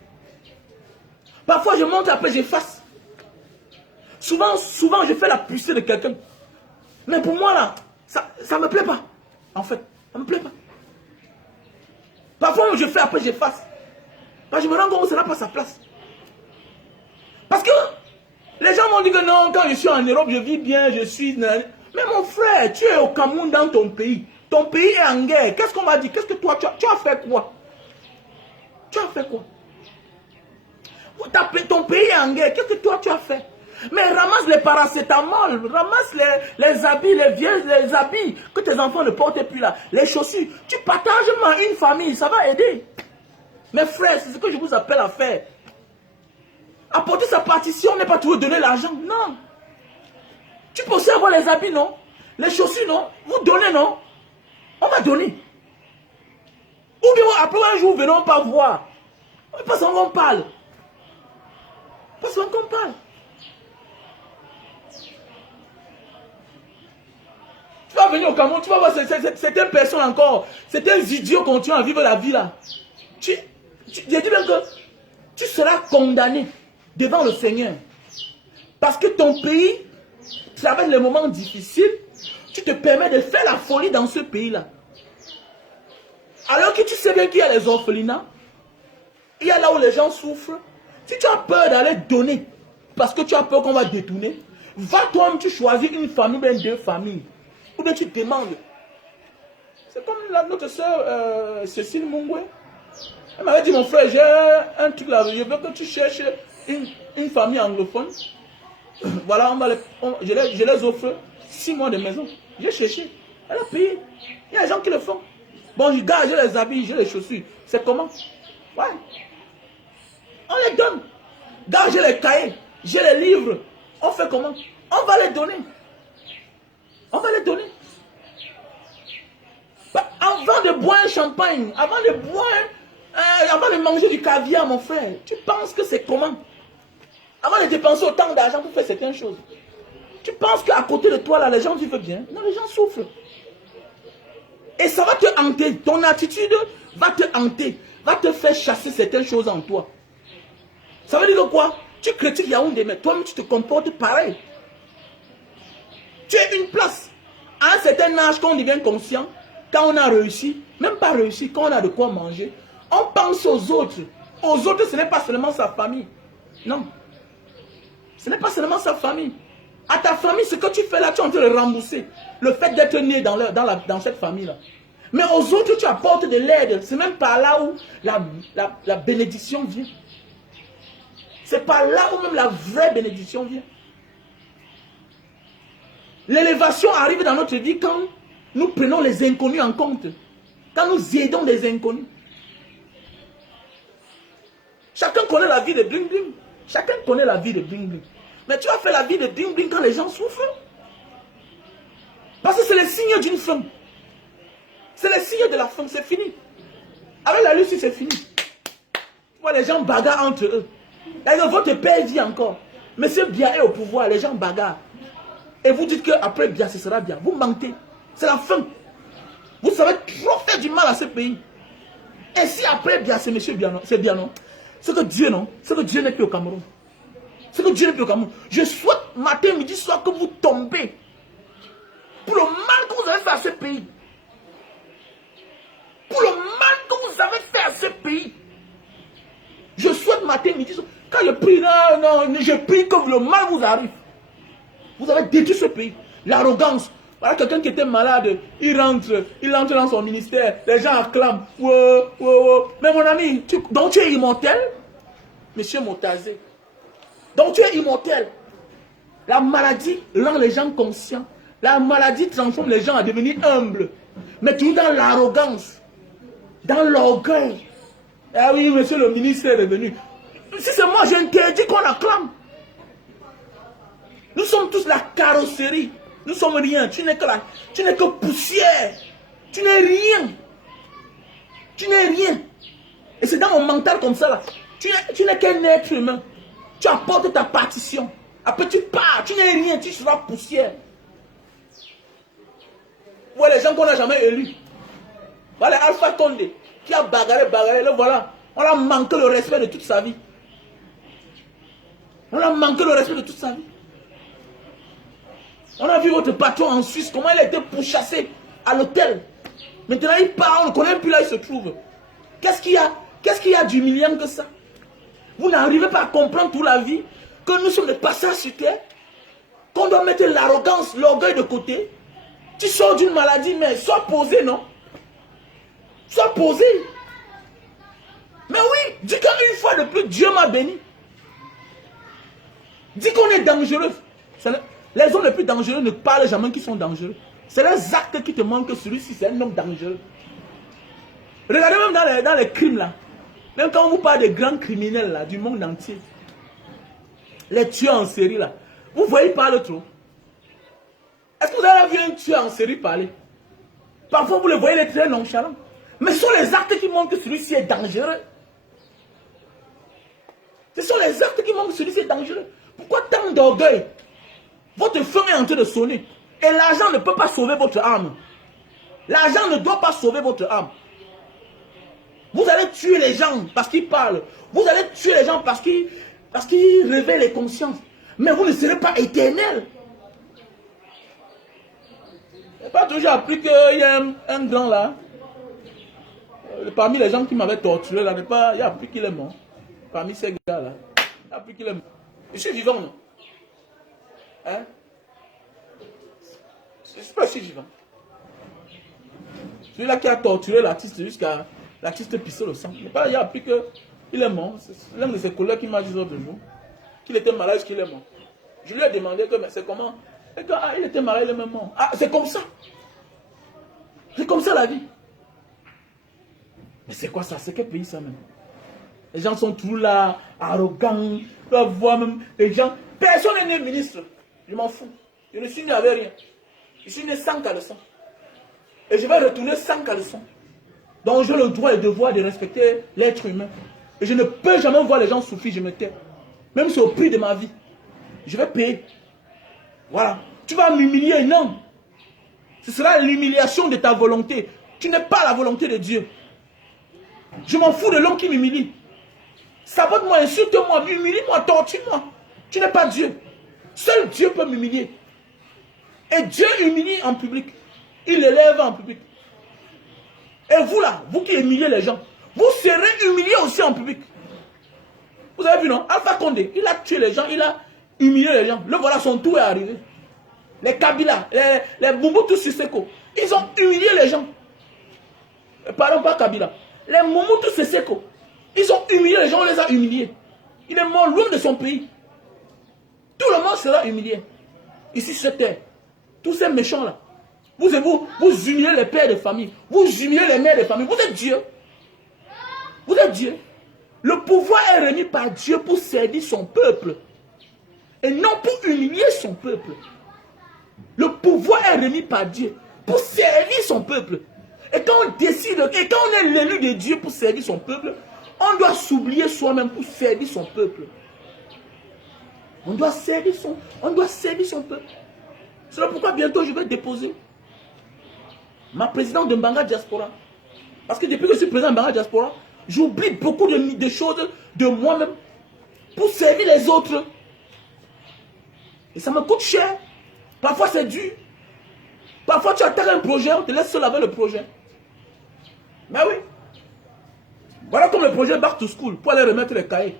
Parfois je montre, après j'efface. Souvent je fais la poussée de quelqu'un. Mais pour moi là, ça ne me plaît pas. En fait, ça ne me plaît pas. Parfois, je fais, après j'efface. Parce que je me rends compte que ça n'a pas sa place. Parce que les gens m'ont dit que non, quand je suis en Europe, je vis bien, je suis... Mais mon frère, tu es au Cameroun dans ton pays. Ton pays est en guerre. Qu'est-ce qu'on m'a dit? Qu'est-ce que toi, tu as fait quoi? Tu as fait quoi? Ton pays est en guerre. Qu'est-ce que toi, tu as fait? Mais ramasse les paracétamol, ramasse les habits, les habits que tes enfants ne portent plus là. Les chaussures. Tu partages une famille, ça va aider. Mes frères, c'est ce que je vous appelle à faire. Apporter sa partition n'est pas toujours donner l'argent, non. Tu peux aussi avoir les habits, non? Les chaussures, non? Vous donnez, non? On va donner. Ou bien après un jour, venons pas voir. Pas souvent qu'on parle. Pas souvent qu'on parle. Tu vas venir au Cameroun, tu vas voir certaines personnes encore, certains idiots continuent à vivre la vie là. Je dis bien que tu seras condamné devant le Seigneur. Parce que ton pays traverse les moments difficiles, tu te permets de faire la folie dans ce pays-là. Alors que tu sais bien qu'il y a les orphelinats, il y a là où les gens souffrent. Si tu as peur d'aller donner, parce que tu as peur qu'on va détourner, va toi-même, tu choisis une famille, bien deux familles. Ou bien tu demandes. C'est comme notre soeur Cécile Mungwe. Elle m'avait dit, mon frère, j'ai un truc là, je veux que tu cherches une famille anglophone. Voilà, je les offre 6 mois de maison. J'ai cherché. Elle a payé. Il y a des gens qui le font. Bon, je garde, j'ai les habits, j'ai les chaussures. C'est comment? Ouais. On les donne. Garde, j'ai les cahiers, j'ai les livres. On fait comment? On va les donner. On va les donner. Avant de boire un champagne, avant de manger du caviar, mon frère, tu penses que c'est comment? Avant de dépenser autant d'argent pour faire certaines choses. Tu penses qu'à côté de toi, là, les gens vivent bien? Non, les gens souffrent. Et ça va te hanter. Ton attitude va te hanter. Va te faire chasser certaines choses en toi. Ça veut dire quoi? Tu critiques Yaoundé, mais toi-même, tu te comportes pareil. Tu es une place. À un certain âge, quand on devient conscient, quand on a réussi, même pas réussi, quand on a de quoi manger, on pense aux autres. Aux autres, ce n'est pas seulement sa famille. Non. Ce n'est pas seulement sa famille. À ta famille, ce que tu fais là, tu es en train de rembourser. Le fait d'être né dans cette famille-là. Mais aux autres, tu apportes de l'aide. C'est même par là où la bénédiction vient. C'est par là où même la vraie bénédiction vient. L'élévation arrive dans notre vie quand nous prenons les inconnus en compte. Quand nous aidons des inconnus. Chacun connaît la vie de Bling Bling. Chacun connaît la vie de Bling Bling. Mais tu as fait la vie de Bling Bling quand les gens souffrent. Parce que c'est le signe d'une fin. C'est le signe de la fin, c'est fini. Avec la Lucie, c'est fini. Tu vois, les gens bagarrent entre eux. D'ailleurs, votre père dit encore, Monsieur Bia est au pouvoir, les gens bagarrent. Et vous dites qu'après Bia, ce sera bien. Vous mentez. C'est la fin. Vous savez trop faire du mal à ce pays. Et si après Bia, c'est Monsieur Bia, c'est bien, non? C'est que Dieu, non? C'est que Dieu n'est plus au Cameroun. C'est que Dieu n'est plus au Cameroun. Je souhaite matin, midi, soir que vous tombez pour le mal que vous avez fait à ce pays. Pour le mal que vous avez fait à ce pays. Je souhaite matin, midi, soir. Quand je prie, non, je prie que le mal vous arrive. Vous avez détruit ce pays. L'arrogance. Voilà quelqu'un qui était malade, il rentre dans son ministère, les gens acclament. Wow, wow, wow. Mais mon ami, donc tu es immortel, Monsieur Motazé. Donc tu es immortel. La maladie rend les gens conscients. La maladie transforme les gens à devenir humbles. Mais toujours dans l'arrogance, dans l'orgueil. Ah oui, monsieur le ministre est revenu. Si c'est moi, j'interdis qu'on acclame. Nous sommes tous la carrosserie. Nous sommes rien. Tu n'es que poussière. Tu n'es rien. Tu n'es rien. Et c'est dans mon mental comme ça là. Tu n'es qu'un être humain. Tu apportes ta partition. Après tu pars. Tu n'es rien. Tu seras poussière. Voilà les gens qu'on n'a jamais élus. Voilà Alpha Condé qui a bagarré. Le voilà. On a manqué le respect de toute sa vie. On a manqué le respect de toute sa vie. On a vu votre patron en Suisse, comment il a été pourchassé à l'hôtel. Maintenant, il part, on ne connaît plus là, il se trouve. Qu'est-ce qu'il y a? Qu'est-ce qu'il y a d'humiliant que ça? Vous n'arrivez pas à comprendre toute la vie que nous sommes des passages sur terre, qu'on doit mettre l'arrogance, l'orgueil de côté. Tu sors d'une maladie, mais sois posé, non? Sois posé. Mais oui, dis qu'une fois de plus, Dieu m'a béni. Dis qu'on est dangereux. Les hommes les plus dangereux ne parlent jamais qu'ils sont dangereux. C'est les actes qui te montrent que celui-ci, c'est un homme dangereux. Regardez même dans les crimes là. Même quand on vous parle des grands criminels là, du monde entier. Les tueurs en série là. Vous voyez, ils parlent trop. Est-ce que vous avez vu un tueur en série parler? Parfois vous le voyez, il est très nonchalant. Mais ce sont les actes qui montrent que celui-ci est dangereux. Ce sont les actes qui montrent que celui-ci est dangereux. Pourquoi tant d'orgueil? Votre feu est en train de sonner. Et l'argent ne peut pas sauver votre âme. L'argent ne doit pas sauver votre âme. Vous allez tuer les gens parce qu'ils parlent. Vous allez tuer les gens parce qu'ils réveillent les consciences. Mais vous ne serez pas éternel. Je n'ai pas toujours appris qu'il y a un grand là. Parmi les gens qui m'avaient torturé là, il a appris qu'il est mort. Parmi ces gars là. Il a appris qu'il est mort. Je suis vivant, non? Hein? Je ne suis pas si vivant. Celui-là qui a torturé l'artiste jusqu'à l'artiste pisser le sang. Il a appris qu'il est mort. C'est l'un de ses collègues qui m'a dit l'autre jour qu'il était malade, qu'il est mort. Je lui ai demandé que c'est comment. Et quand il était malade, il est même mort. Ah, c'est comme ça. C'est comme ça la vie. Mais c'est quoi ça? C'est quel pays ça même? Les gens sont tous là, arrogants, leur voix même. Les gens. Personne n'est né ministre. Je m'en fous. Je ne suis né avec rien. Je suis né sans caleçon. Et je vais retourner sans caleçon. Donc j'ai le droit et le devoir de respecter l'être humain. Et je ne peux jamais voir les gens souffrir, je me tais. Même si au prix de ma vie. Je vais payer. Voilà. Tu vas m'humilier, non. Ce sera l'humiliation de ta volonté. Tu n'es pas la volonté de Dieu. Je m'en fous de l'homme qui m'humilie. Sabote-moi, insulte-moi, humilie-moi, torture-moi. Tu n'es pas Dieu. Seul Dieu peut m'humilier. Et Dieu humilie en public. Il élève en public. Et vous là, vous qui humiliez les gens, vous serez humiliés aussi en public. Vous avez vu, non? Alpha Condé, il a tué les gens, il a humilié les gens. Le voilà, son tour est arrivé. Les Kabila, les Mobutu Seseko, ils ont humilié les gens. Pardon, pas Kabila. Les Mobutu Seseko, ils ont humilié les gens, on les a humiliés. Il est mort loin de son pays. Tout le monde sera humilié. Ici, sur cette terre. Tous ces méchants là. Vous humiliez les pères de famille. Vous humiliez les mères de famille. Vous êtes Dieu. Vous êtes Dieu. Le pouvoir est remis par Dieu pour servir son peuple. Et non pour humilier son peuple. Le pouvoir est remis par Dieu pour servir son peuple. Et quand on décide, et quand on est l'élu de Dieu pour servir son peuple, on doit s'oublier soi-même pour servir son peuple. On doit servir son peuple. C'est pourquoi bientôt je vais déposer ma présidente de Mbanga Diaspora. Parce que depuis que je suis président de Mbanga Diaspora, j'oublie beaucoup de choses de moi-même pour servir les autres. Et ça me coûte cher. Parfois c'est dur. Parfois tu attaques un projet, on te laisse seul avec le projet. Mais oui. Voilà comme le projet Back to School pour aller remettre les cahiers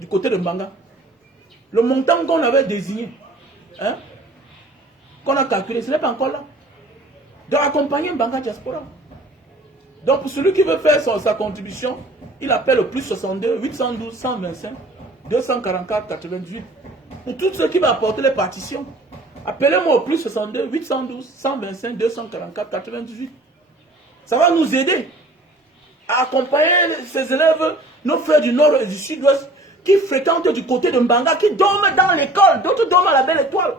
du côté de Mbanga. Le montant qu'on avait désigné, hein, qu'on a calculé, ce n'est pas encore là. Donc accompagner Mbanga Diaspora. Donc pour celui qui veut faire sa contribution, il appelle au plus 62 812 125 244 88. Pour tous ceux qui vont apporter les partitions, appelez-moi au plus 62 812 125 244 88. Ça va nous aider à accompagner ces élèves, nos frères du nord et du sud-ouest, qui fréquentent du côté de Mbanga, qui dorment dans l'école, d'autres dorment à la Belle Étoile.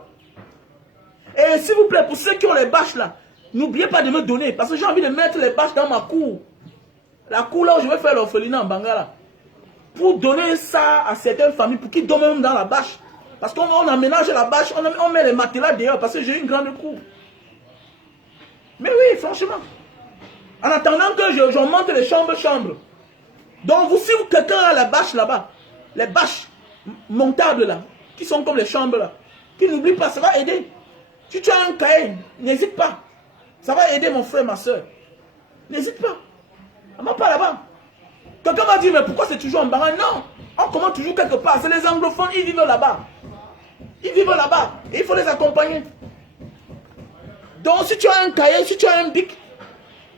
Et s'il vous plaît, pour ceux qui ont les bâches là, n'oubliez pas de me donner, parce que j'ai envie de mettre les bâches dans ma cour. La cour là où je vais faire l'orphelinat en Mbanga là. Pour donner ça à certaines familles, pour qu'ils dorment même dans la bâche. Parce qu'on aménage la bâche, on met les matelas dehors, parce que j'ai une grande cour. Mais oui, franchement. En attendant que j'augmente les chambres. Donc vous, si quelqu'un a la bâche là-bas, les bâches montables là, qui sont comme les chambres là, qui n'oublie pas, ça va aider. Si tu as un cahier, n'hésite pas. Ça va aider mon frère, ma soeur. N'hésite pas. On m'a pas là-bas. Quelqu'un m'a dit, mais pourquoi c'est toujours en Bahreïn? Non, on commence toujours quelque part. C'est les anglophones, ils vivent là-bas. Ils vivent là-bas. Et il faut les accompagner. Donc, si tu as un cahier, si tu as un bic,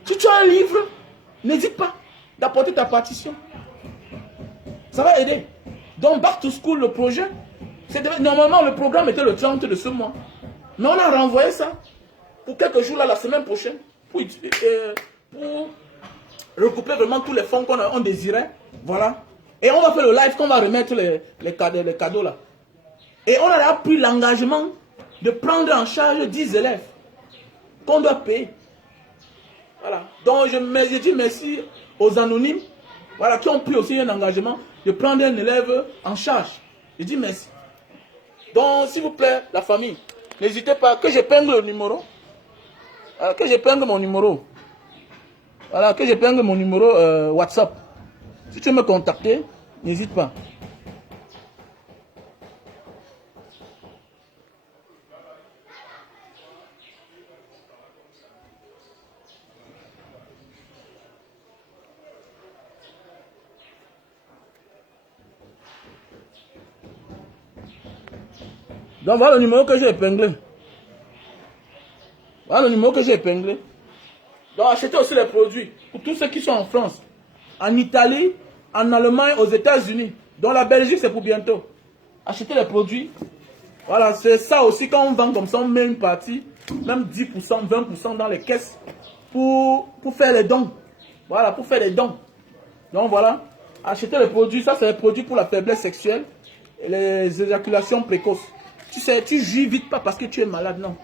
si tu as un livre, n'hésite pas d'apporter ta partition. Ça va aider. Donc, Back to School, le projet, normalement, le programme était le 30 de ce mois. Mais on a renvoyé ça pour quelques jours là, la semaine prochaine, pour recouper vraiment tous les fonds qu'on désirait. Voilà. Et on va faire le live qu'on va remettre les cadeaux là. Et on a pris l'engagement de prendre en charge 10 élèves qu'on doit payer. Voilà. Donc je dis merci aux anonymes, voilà, qui ont pris aussi un engagement de prendre un élève en charge. Je dis merci. Donc s'il vous plaît, la famille, n'hésitez pas, que j'épingle le numéro. Voilà, que j'épingle mon numéro. Voilà, que j'épingle mon numéro WhatsApp. Si tu veux me contacter, n'hésite pas. Donc voilà le numéro que j'ai épinglé. Voilà le numéro que j'ai épinglé. Donc achetez aussi les produits pour tous ceux qui sont en France, en Italie, en Allemagne, aux États-Unis. Donc la Belgique c'est pour bientôt. Achetez les produits. Voilà, c'est ça aussi quand on vend comme ça, on met une partie, même 10%, 20% dans les caisses pour faire les dons. Voilà, pour faire les dons. Donc voilà, achetez les produits. Ça c'est les produits pour la faiblesse sexuelle et les éjaculations précoces. Tu sais, tu jouis vite pas parce que tu es malade, non.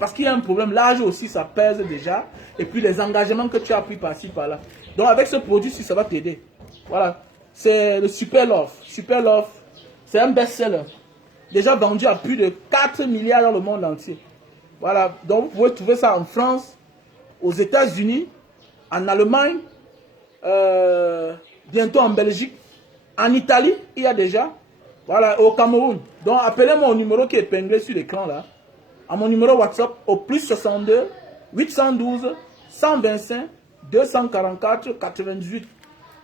Parce qu'il y a un problème, l'âge aussi, ça pèse déjà. Et puis les engagements que tu as pris par-ci, par-là. Donc avec ce produit-ci, ça va t'aider. Voilà. C'est le Super Love. Super Love, c'est un best-seller. Déjà vendu à plus de 4 milliards dans le monde entier. Voilà. Donc vous pouvez trouver ça en France, aux États-Unis, en Allemagne, bientôt en Belgique, en Italie, il y a déjà. Voilà, au Cameroun. Donc appelez-moi au numéro qui est épinglé sur l'écran là. À mon numéro WhatsApp au plus 62 812 125 244 98.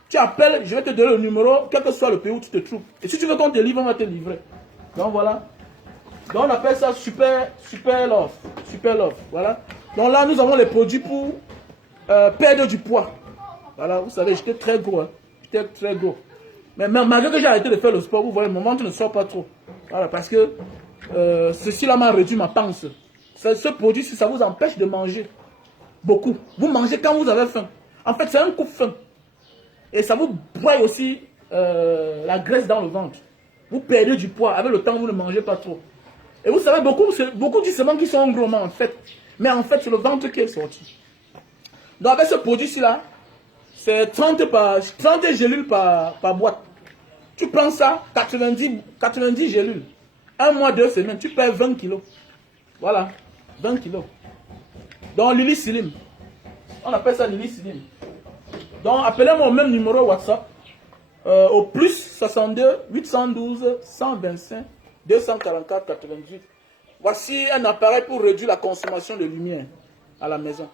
Tu appelles, je vais te donner le numéro, quel que soit le pays où tu te trouves. Et si tu veux qu'on te livre, on va te livrer. Donc voilà. Donc on appelle ça super love. Super love. Voilà. Donc là, nous avons les produits pour perdre du poids. Voilà, vous savez, j'étais très gros. Hein. J'étais très gros. Mais malgré que j'ai arrêté de faire le sport, vous voyez, mon ventre ne sort pas trop. Voilà, parce que ceci-là m'a réduit ma panse. Ce produit, si ça vous empêche de manger beaucoup. Vous mangez quand vous avez faim. En fait, c'est un coup de faim. Et ça vous broie aussi la graisse dans le ventre. Vous perdez du poids. Avec le temps, vous ne mangez pas trop. Et vous savez, beaucoup disent seulement qu'ils sont gros, en fait. Mais en fait, c'est le ventre qui est sorti. Donc avec ce produit-ci là, c'est 30 gélules par boîte. Tu prends ça, 90 gélules. Un mois, 2 semaines, tu perds 20 kilos. Voilà, 20 kilos. Donc, Lily Slim. On appelle ça Lily Slim. Donc, appelez-moi au même numéro WhatsApp. Au plus 62 812 125 244 98. Voici un appareil pour réduire la consommation de lumière à la maison.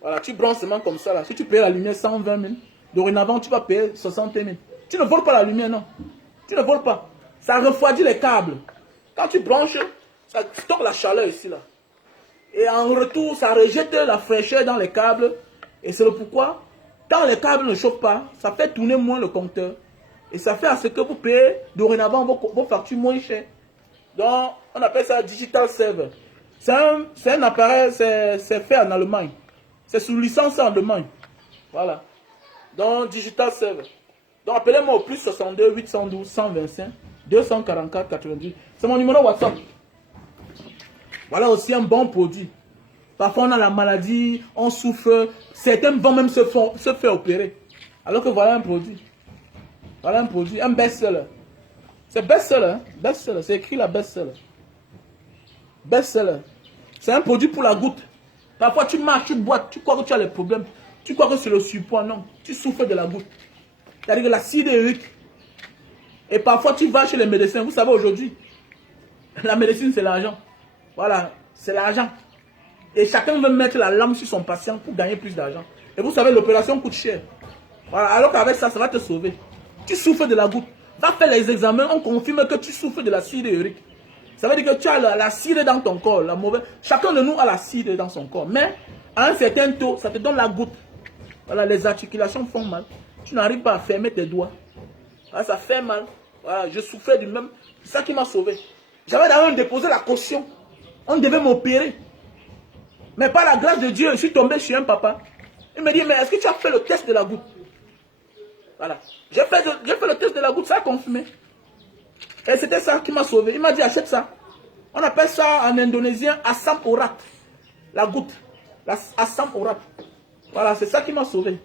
Voilà, tu branches seulement comme ça là. Si tu payes la lumière 120 000, dorénavant tu vas payer 60 000. Tu ne voles pas la lumière, non. Tu ne voles pas. Ça refroidit les câbles. Quand tu branches, ça stocke la chaleur ici là. Et en retour, ça rejette la fraîcheur dans les câbles. Et c'est le pourquoi, quand les câbles ne chauffent pas, ça fait tourner moins le compteur. Et ça fait à ce que vous payez dorénavant vos factures moins chères. Donc, on appelle ça Digital Server. C'est un appareil, c'est fait en Allemagne. C'est sous licence en Allemagne. Voilà. Donc, Digital Server. Donc, appelez-moi au plus 62 812 125 244 98. C'est mon numéro WhatsApp. Voilà aussi un bon produit. Parfois, on a la maladie, on souffre. Certains vont même se faire opérer. Alors que voilà un produit. Voilà un produit, un best-seller. C'est best-seller. Hein? Best-seller. C'est écrit là, best-seller. Best-seller. C'est un produit pour la goutte. Parfois, tu marches, tu bois, tu crois que tu as les problèmes. Tu crois que c'est le surpoids. Non, tu souffres de la goutte. C'est-à-dire que l'acide urique. Et parfois, tu vas chez les médecins. Vous savez, aujourd'hui, la médecine, c'est l'argent. Voilà, c'est l'argent. Et chacun veut mettre la lampe sur son patient pour gagner plus d'argent. Et vous savez, l'opération coûte cher. Voilà, alors qu'avec ça, ça va te sauver. Tu souffres de la goutte. Va faire les examens, on confirme que tu souffres de l'acide urique. Ça veut dire que tu as l'acide dans ton corps, la mauvaise. Chacun de nous a l'acide dans son corps. Mais à un certain taux, ça te donne la goutte. Voilà, les articulations font mal. Tu n'arrives pas à fermer tes doigts. Voilà, ça fait mal. Voilà, je souffrais du même. C'est ça qui m'a sauvé. J'avais d'ailleurs déposé la caution. On devait m'opérer. Mais par la grâce de Dieu, je suis tombé chez un papa. Il me dit, mais est-ce que tu as fait le test de la goutte? Voilà. J'ai fait le test de la goutte, ça a confirmé. Et c'était ça qui m'a sauvé. Il m'a dit, achète ça. On appelle ça en indonésien Asam Orat. La goutte. Asam Orat. Voilà, c'est ça qui m'a sauvé.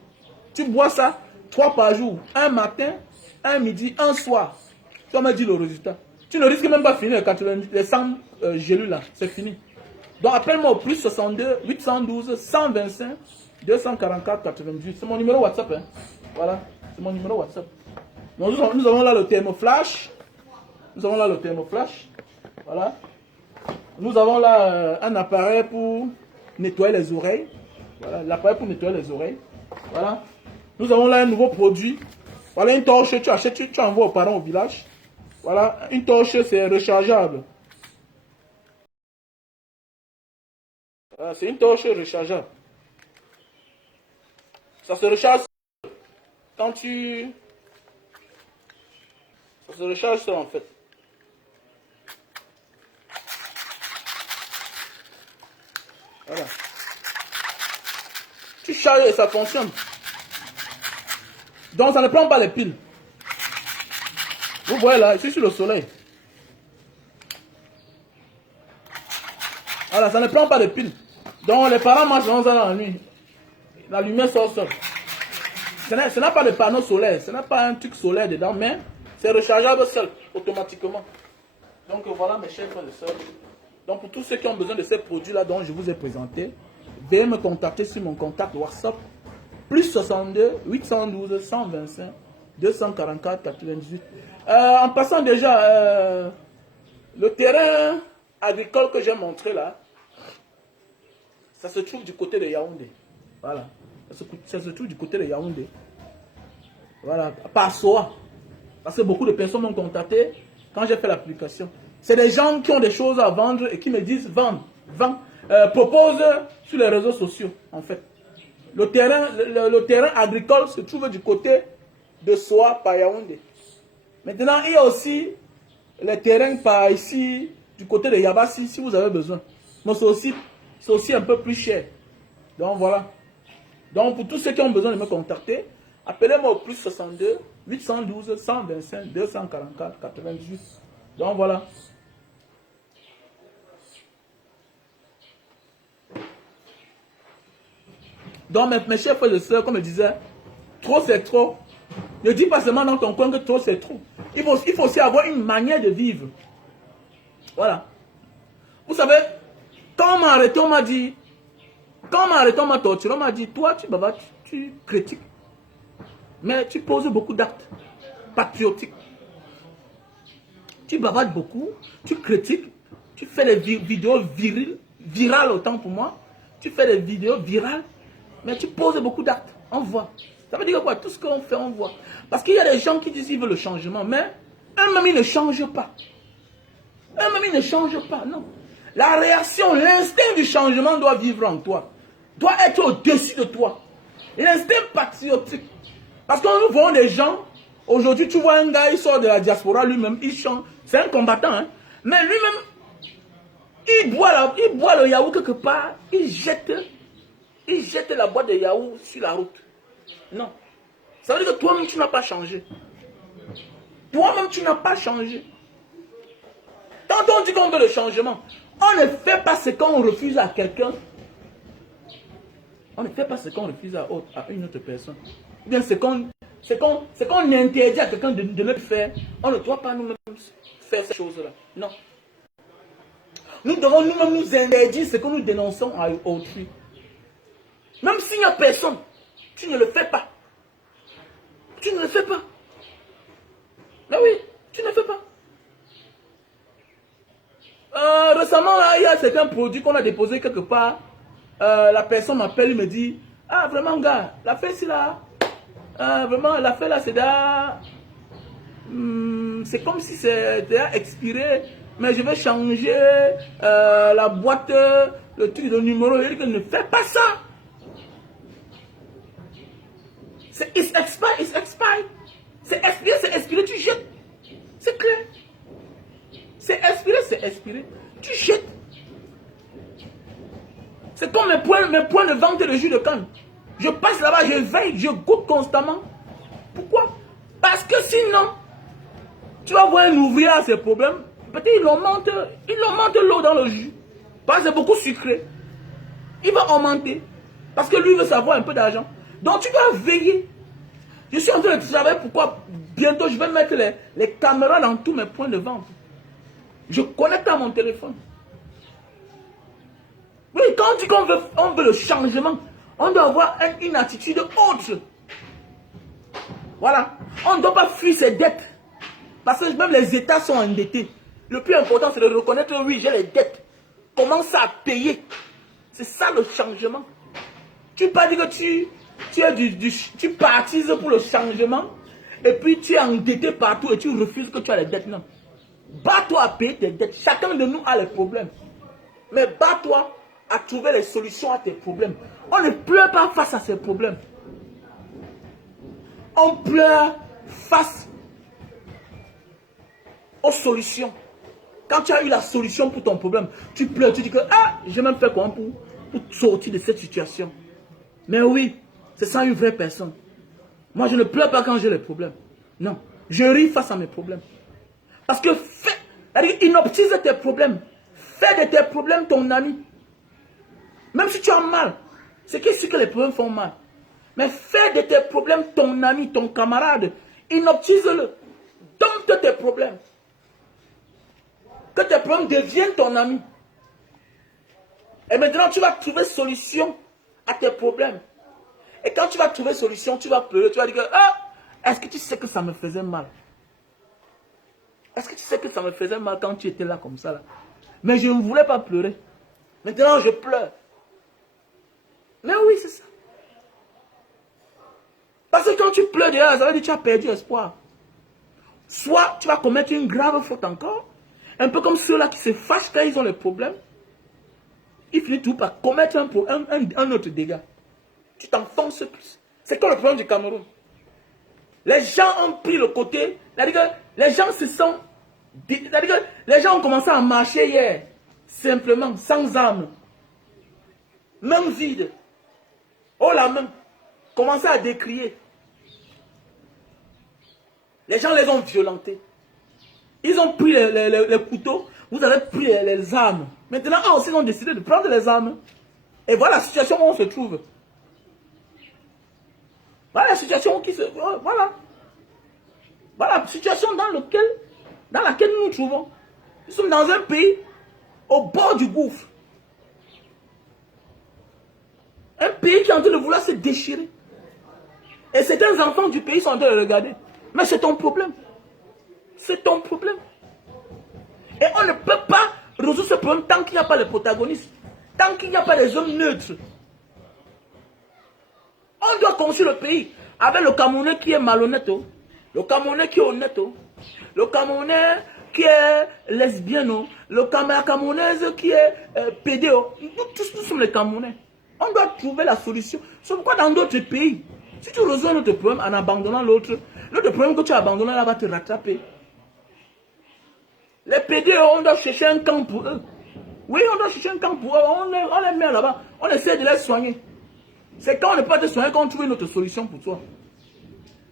Tu bois ça 3 par jour. Un matin, un midi, un soir. Tu vas me dire le résultat. Tu ne risques même pas finir les 100 gélules là. C'est fini. Donc appelle-moi au plus 62 812 125 244 98. C'est mon numéro WhatsApp. Hein. Voilà. C'est mon numéro WhatsApp. Donc, nous avons là le thermoflash. Nous avons là le thermoflash. Voilà. Nous avons là un appareil pour nettoyer les oreilles. Voilà, l'appareil pour nettoyer les oreilles. Voilà. Nous avons là un nouveau produit. Voilà une torche, tu achètes, tu envoies aux parents au village. Voilà, une torche, c'est rechargeable. Voilà, c'est une torche rechargeable. Ça se recharge quand tu... Ça se recharge ça en fait. Voilà. Tu charges et ça fonctionne. Donc ça ne prend pas les piles. Vous voyez là, je suis sur le soleil. Voilà, ça ne prend pas les piles. Donc les parents marchent dans la nuit. La lumière sort seule. Ce n'a pas de panneau solaire, ce n'a pas un truc solaire dedans, mais c'est rechargeable seul, automatiquement. Donc voilà mes chers frères et sœurs. Donc pour tous ceux qui ont besoin de ces produits-là dont je vous ai présenté, veuillez me contacter sur mon contact WhatsApp, plus 62 812 125 244 98. En passant déjà, le terrain agricole que j'ai montré là, ça se trouve du côté de Yaoundé. Voilà. Ça se trouve du côté de Yaoundé. Voilà. Par Soa. Parce que beaucoup de personnes m'ont contacté quand j'ai fait l'application. C'est des gens qui ont des choses à vendre et qui me disent vendre, propose sur les réseaux sociaux, en fait. Le terrain agricole se trouve du côté de Soa, par Yaoundé. Maintenant, il y a aussi les terrains par ici, du côté de Yabassi, si vous avez besoin. Mais c'est aussi un peu plus cher. Donc voilà. Donc pour tous ceux qui ont besoin de me contacter, appelez-moi au plus 62 812 125 244 98. Donc voilà. Donc mes chers frères et sœurs, comme je disais, trop c'est trop. Ne dis pas seulement dans ton coin que trop c'est trop. Il faut aussi avoir une manière de vivre. Voilà. Vous savez, quand on m'a arrêté, on m'a dit, quand on m'a arrêté, on m'a torturé, on m'a dit, toi tu bavardes, tu critiques, mais tu poses beaucoup d'actes patriotiques. Tu bavardes beaucoup, tu critiques, tu fais des vidéos virales autant pour moi, tu fais des vidéos virales, mais tu poses beaucoup d'actes, on voit. Ça veut dire quoi? Tout ce qu'on fait, on voit. Parce qu'il y a des gens qui disent qu'ils veulent le changement, mais eux-mêmes, ils ne changent pas. Eux-mêmes, ils ne changent pas, non. La réaction, l'instinct du changement doit vivre en toi. Doit être au-dessus de toi. L'instinct patriotique. Parce que nous voyons des gens, aujourd'hui, tu vois un gars, il sort de la diaspora, lui-même, il chante. C'est un combattant, hein. Mais lui-même, il boit le yaourt quelque part, il jette la boîte de yaourt sur la route. Non. Ça veut dire que toi-même, tu n'as pas changé. Toi-même, tu n'as pas changé. Quand on dit qu'on veut le changement, on ne fait pas ce qu'on refuse à quelqu'un. On ne fait pas ce qu'on refuse à une autre personne. Ou bien ce qu'on interdit à quelqu'un de le faire, on ne doit pas nous-mêmes faire ces choses-là. Non. Nous devons nous-mêmes nous interdire ce que nous dénonçons à autrui. Même s'il n'y a personne, tu ne le fais pas. Tu ne le fais pas. Mais oui, tu ne le fais pas. Récemment, là, il y a certains produits qu'on a déposés quelque part. la personne m'appelle, il me dit, ah vraiment gars, la fête c'est là, vraiment la fête là c'est là, c'est comme si c'était expiré, mais je vais changer la boîte, le truc de numéro, il dit que ne fais pas ça. C'est it's expired, it's expired. C'est expiré, tu jettes. C'est clair. C'est expiré, tu jettes. C'est comme mes points de vente de jus de canne. Je passe là-bas, je veille, je goûte constamment. Pourquoi? Parce que sinon, tu vas voir un ouvrier à ses problèmes, peut-être il augmente l'eau dans le jus. Parce que c'est beaucoup sucré. Il va augmenter. Parce que lui veut savoir un peu d'argent. Donc tu dois veiller. Je suis en train de travailler pourquoi bientôt je vais mettre les caméras dans tous mes points de vente. Je connecte à mon téléphone. Oui, quand on dit qu'on veut le changement, on doit avoir une attitude autre. Voilà. On ne doit pas fuir ses dettes. Parce que même les États sont endettés. Le plus important, c'est de reconnaître, oui, j'ai les dettes. Commence à payer. C'est ça le changement. Tu ne peux pas dire que tu partises pour le changement et puis tu es endetté partout et tu refuses que tu as les dettes. Non. Bats-toi à payer tes dettes. Chacun de nous a les problèmes. Mais bats-toi à trouver les solutions à tes problèmes. On ne pleure pas face à ces problèmes. On pleure face aux solutions. Quand tu as eu la solution pour ton problème, tu pleures, tu dis que ah, j'ai même fait comment pour sortir de cette situation. Mais oui, c'est ça une vraie personne. Moi, je ne pleure pas quand j'ai les problèmes. Non, je ris face à mes problèmes. Parce que inoptise tes problèmes. Fais de tes problèmes ton ami. Même si tu as mal, c'est qu'ici que les problèmes font mal. Mais fais de tes problèmes ton ami, ton camarade. Inoptise-le. Dompte tes problèmes. Que tes problèmes deviennent ton ami. Et maintenant, tu vas trouver solution à tes problèmes. Et quand tu vas trouver solution, tu vas pleurer. Tu vas dire que, ah, est-ce que tu sais que ça me faisait mal? Est-ce que tu sais que ça me faisait mal quand tu étais là comme ça là? Mais je ne voulais pas pleurer. Maintenant, je pleure. Mais oui, c'est ça. Parce que quand tu pleures déjà, ça veut dire que tu as perdu espoir. Soit tu vas commettre une grave faute encore. Un peu comme ceux-là qui se fâchent quand ils ont les problèmes. Ils finissent tout par commettre un autre dégât. Tu t'enfonces plus. C'est comme le problème du Cameroun. Les gens ont pris le côté. C'est-à-dire que les gens se sont. C'est-à-dire que les gens ont commencé à marcher hier. Simplement, sans âme. Main vide. Oh la main. Commencé à décrier. Les gens les ont violentés. Ils ont pris les couteaux. Vous avez pris les armes. Maintenant, eux aussi ont décidé de prendre les armes. Et voilà la situation où on se trouve. Voilà la situation qui se... Voilà. Voilà la situation dans laquelle nous nous trouvons. Nous sommes dans un pays au bord du gouffre. Un pays qui est en train de vouloir se déchirer. Et certains enfants du pays sont en train de regarder. Mais c'est ton problème. C'est ton problème. Et on ne peut pas résoudre ce problème tant qu'il n'y a pas les protagonistes. Tant qu'il n'y a pas des hommes neutres. On doit construire le pays avec le Camerounais qui est malhonnête. Le Camerounais qui est honnête. Le Camerounais qui est lesbienne. Le Camerounaise qui est pédé. Nous tous nous sommes les Camerounais. On doit trouver la solution. C'est pourquoi dans d'autres pays, si tu résous notre problème en abandonnant l'autre problème que tu as abandonné là va te rattraper. Les PD, on doit chercher un camp pour eux. Oui, on doit chercher un camp pour eux. On les met là-bas. On essaie de les soigner. C'est quand on ne peut pas te soigner qu'on trouve une autre solution pour toi.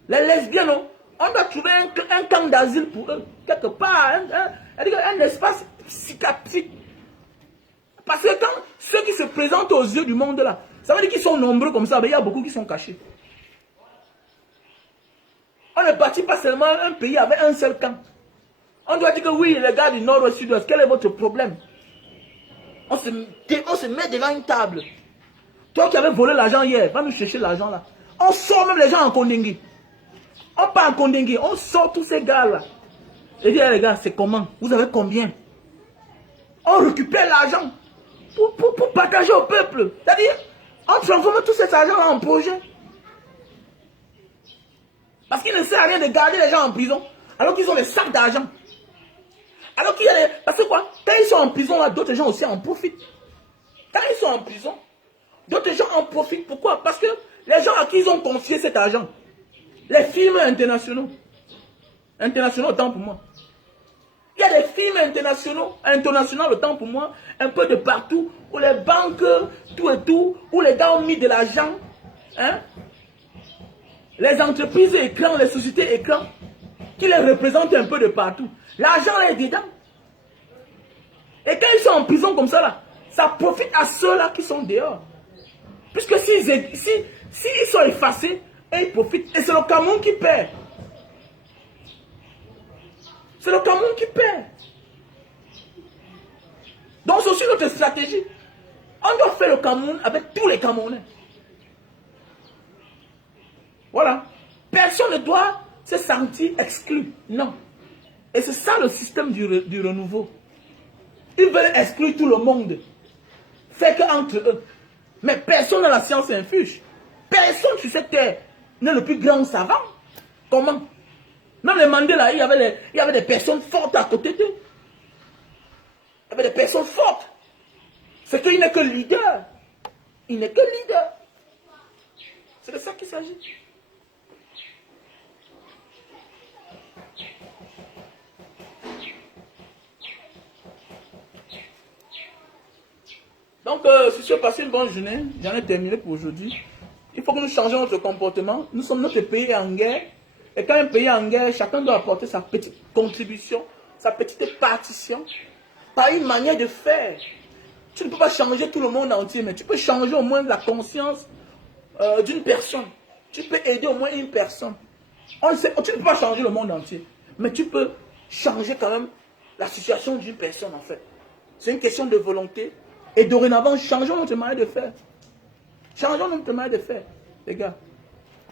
Les lesbiennes, on doit trouver un camp d'asile pour eux. Quelque part, un espace psychiatrique. Parce que quand ceux qui se présentent aux yeux du monde là, ça veut dire qu'ils sont nombreux comme ça, mais il y a beaucoup qui sont cachés. On ne bâtit pas seulement un pays avec un seul camp. On doit dire que oui, les gars du nord-ouest, sud-ouest, quel est votre problème? On se met devant une table. Toi qui avais volé l'argent hier, va nous chercher l'argent là. On sort même les gens en Kondingui. On part en Kondingui, on sort tous ces gars là. Et dit, les gars, c'est comment? Vous avez combien? On récupère l'argent. pour partager au peuple. C'est-à-dire, on transforme tout cet argent-là en projet. Parce qu'il ne sert à rien de garder les gens en prison, alors qu'ils ont des sacs d'argent. Alors qu'il y a des... Parce que quoi? Quand ils sont en prison, là, d'autres gens aussi en profitent. Quand ils sont en prison, d'autres gens en profitent. Pourquoi? Parce que les gens à qui ils ont confié cet argent, les films internationaux, autant pour moi. Il y a des films internationaux, autant pour moi, un peu de partout, où les banques, tout et tout, où les gars ont mis de l'argent, hein? Les entreprises écrans, les sociétés écrans, qui les représentent un peu de partout. L'argent est dedans. Et quand ils sont en prison comme ça, là, ça profite à ceux-là qui sont dehors. Puisque s'ils sont effacés, et ils profitent. Et c'est le Cameroun qui perd. C'est le Cameroun qui perd. Donc c'est aussi notre stratégie. On doit faire le Cameroun avec tous les Camerounais. Voilà. Personne ne doit se sentir exclu. Non. Et c'est ça le système du renouveau. Ils veulent exclure tout le monde. Fait qu'entre eux. Mais personne dans la science infuse. Personne sur cette terre n'est le plus grand savant. Comment? Même les Mandela, il y avait des personnes fortes à côté d'eux. Il y avait des personnes fortes. C'est qu'il n'est que leader. Il n'est que leader. C'est de ça qu'il s'agit. Donc, si je passe une bonne journée, j'en ai terminé pour aujourd'hui. Il faut que nous changions notre comportement. Nous sommes notre pays en guerre. Et quand un pays est en guerre, chacun doit apporter sa petite contribution, sa petite partition, par une manière de faire. Tu ne peux pas changer tout le monde entier, mais tu peux changer au moins la conscience d'une personne. Tu peux aider au moins une personne. Tu ne peux pas changer le monde entier, mais tu peux changer quand même la situation d'une personne en fait. C'est une question de volonté. Et dorénavant, changeons notre manière de faire. Changeons notre manière de faire, les gars.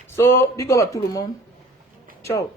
So, big up à tout le monde. Ciao.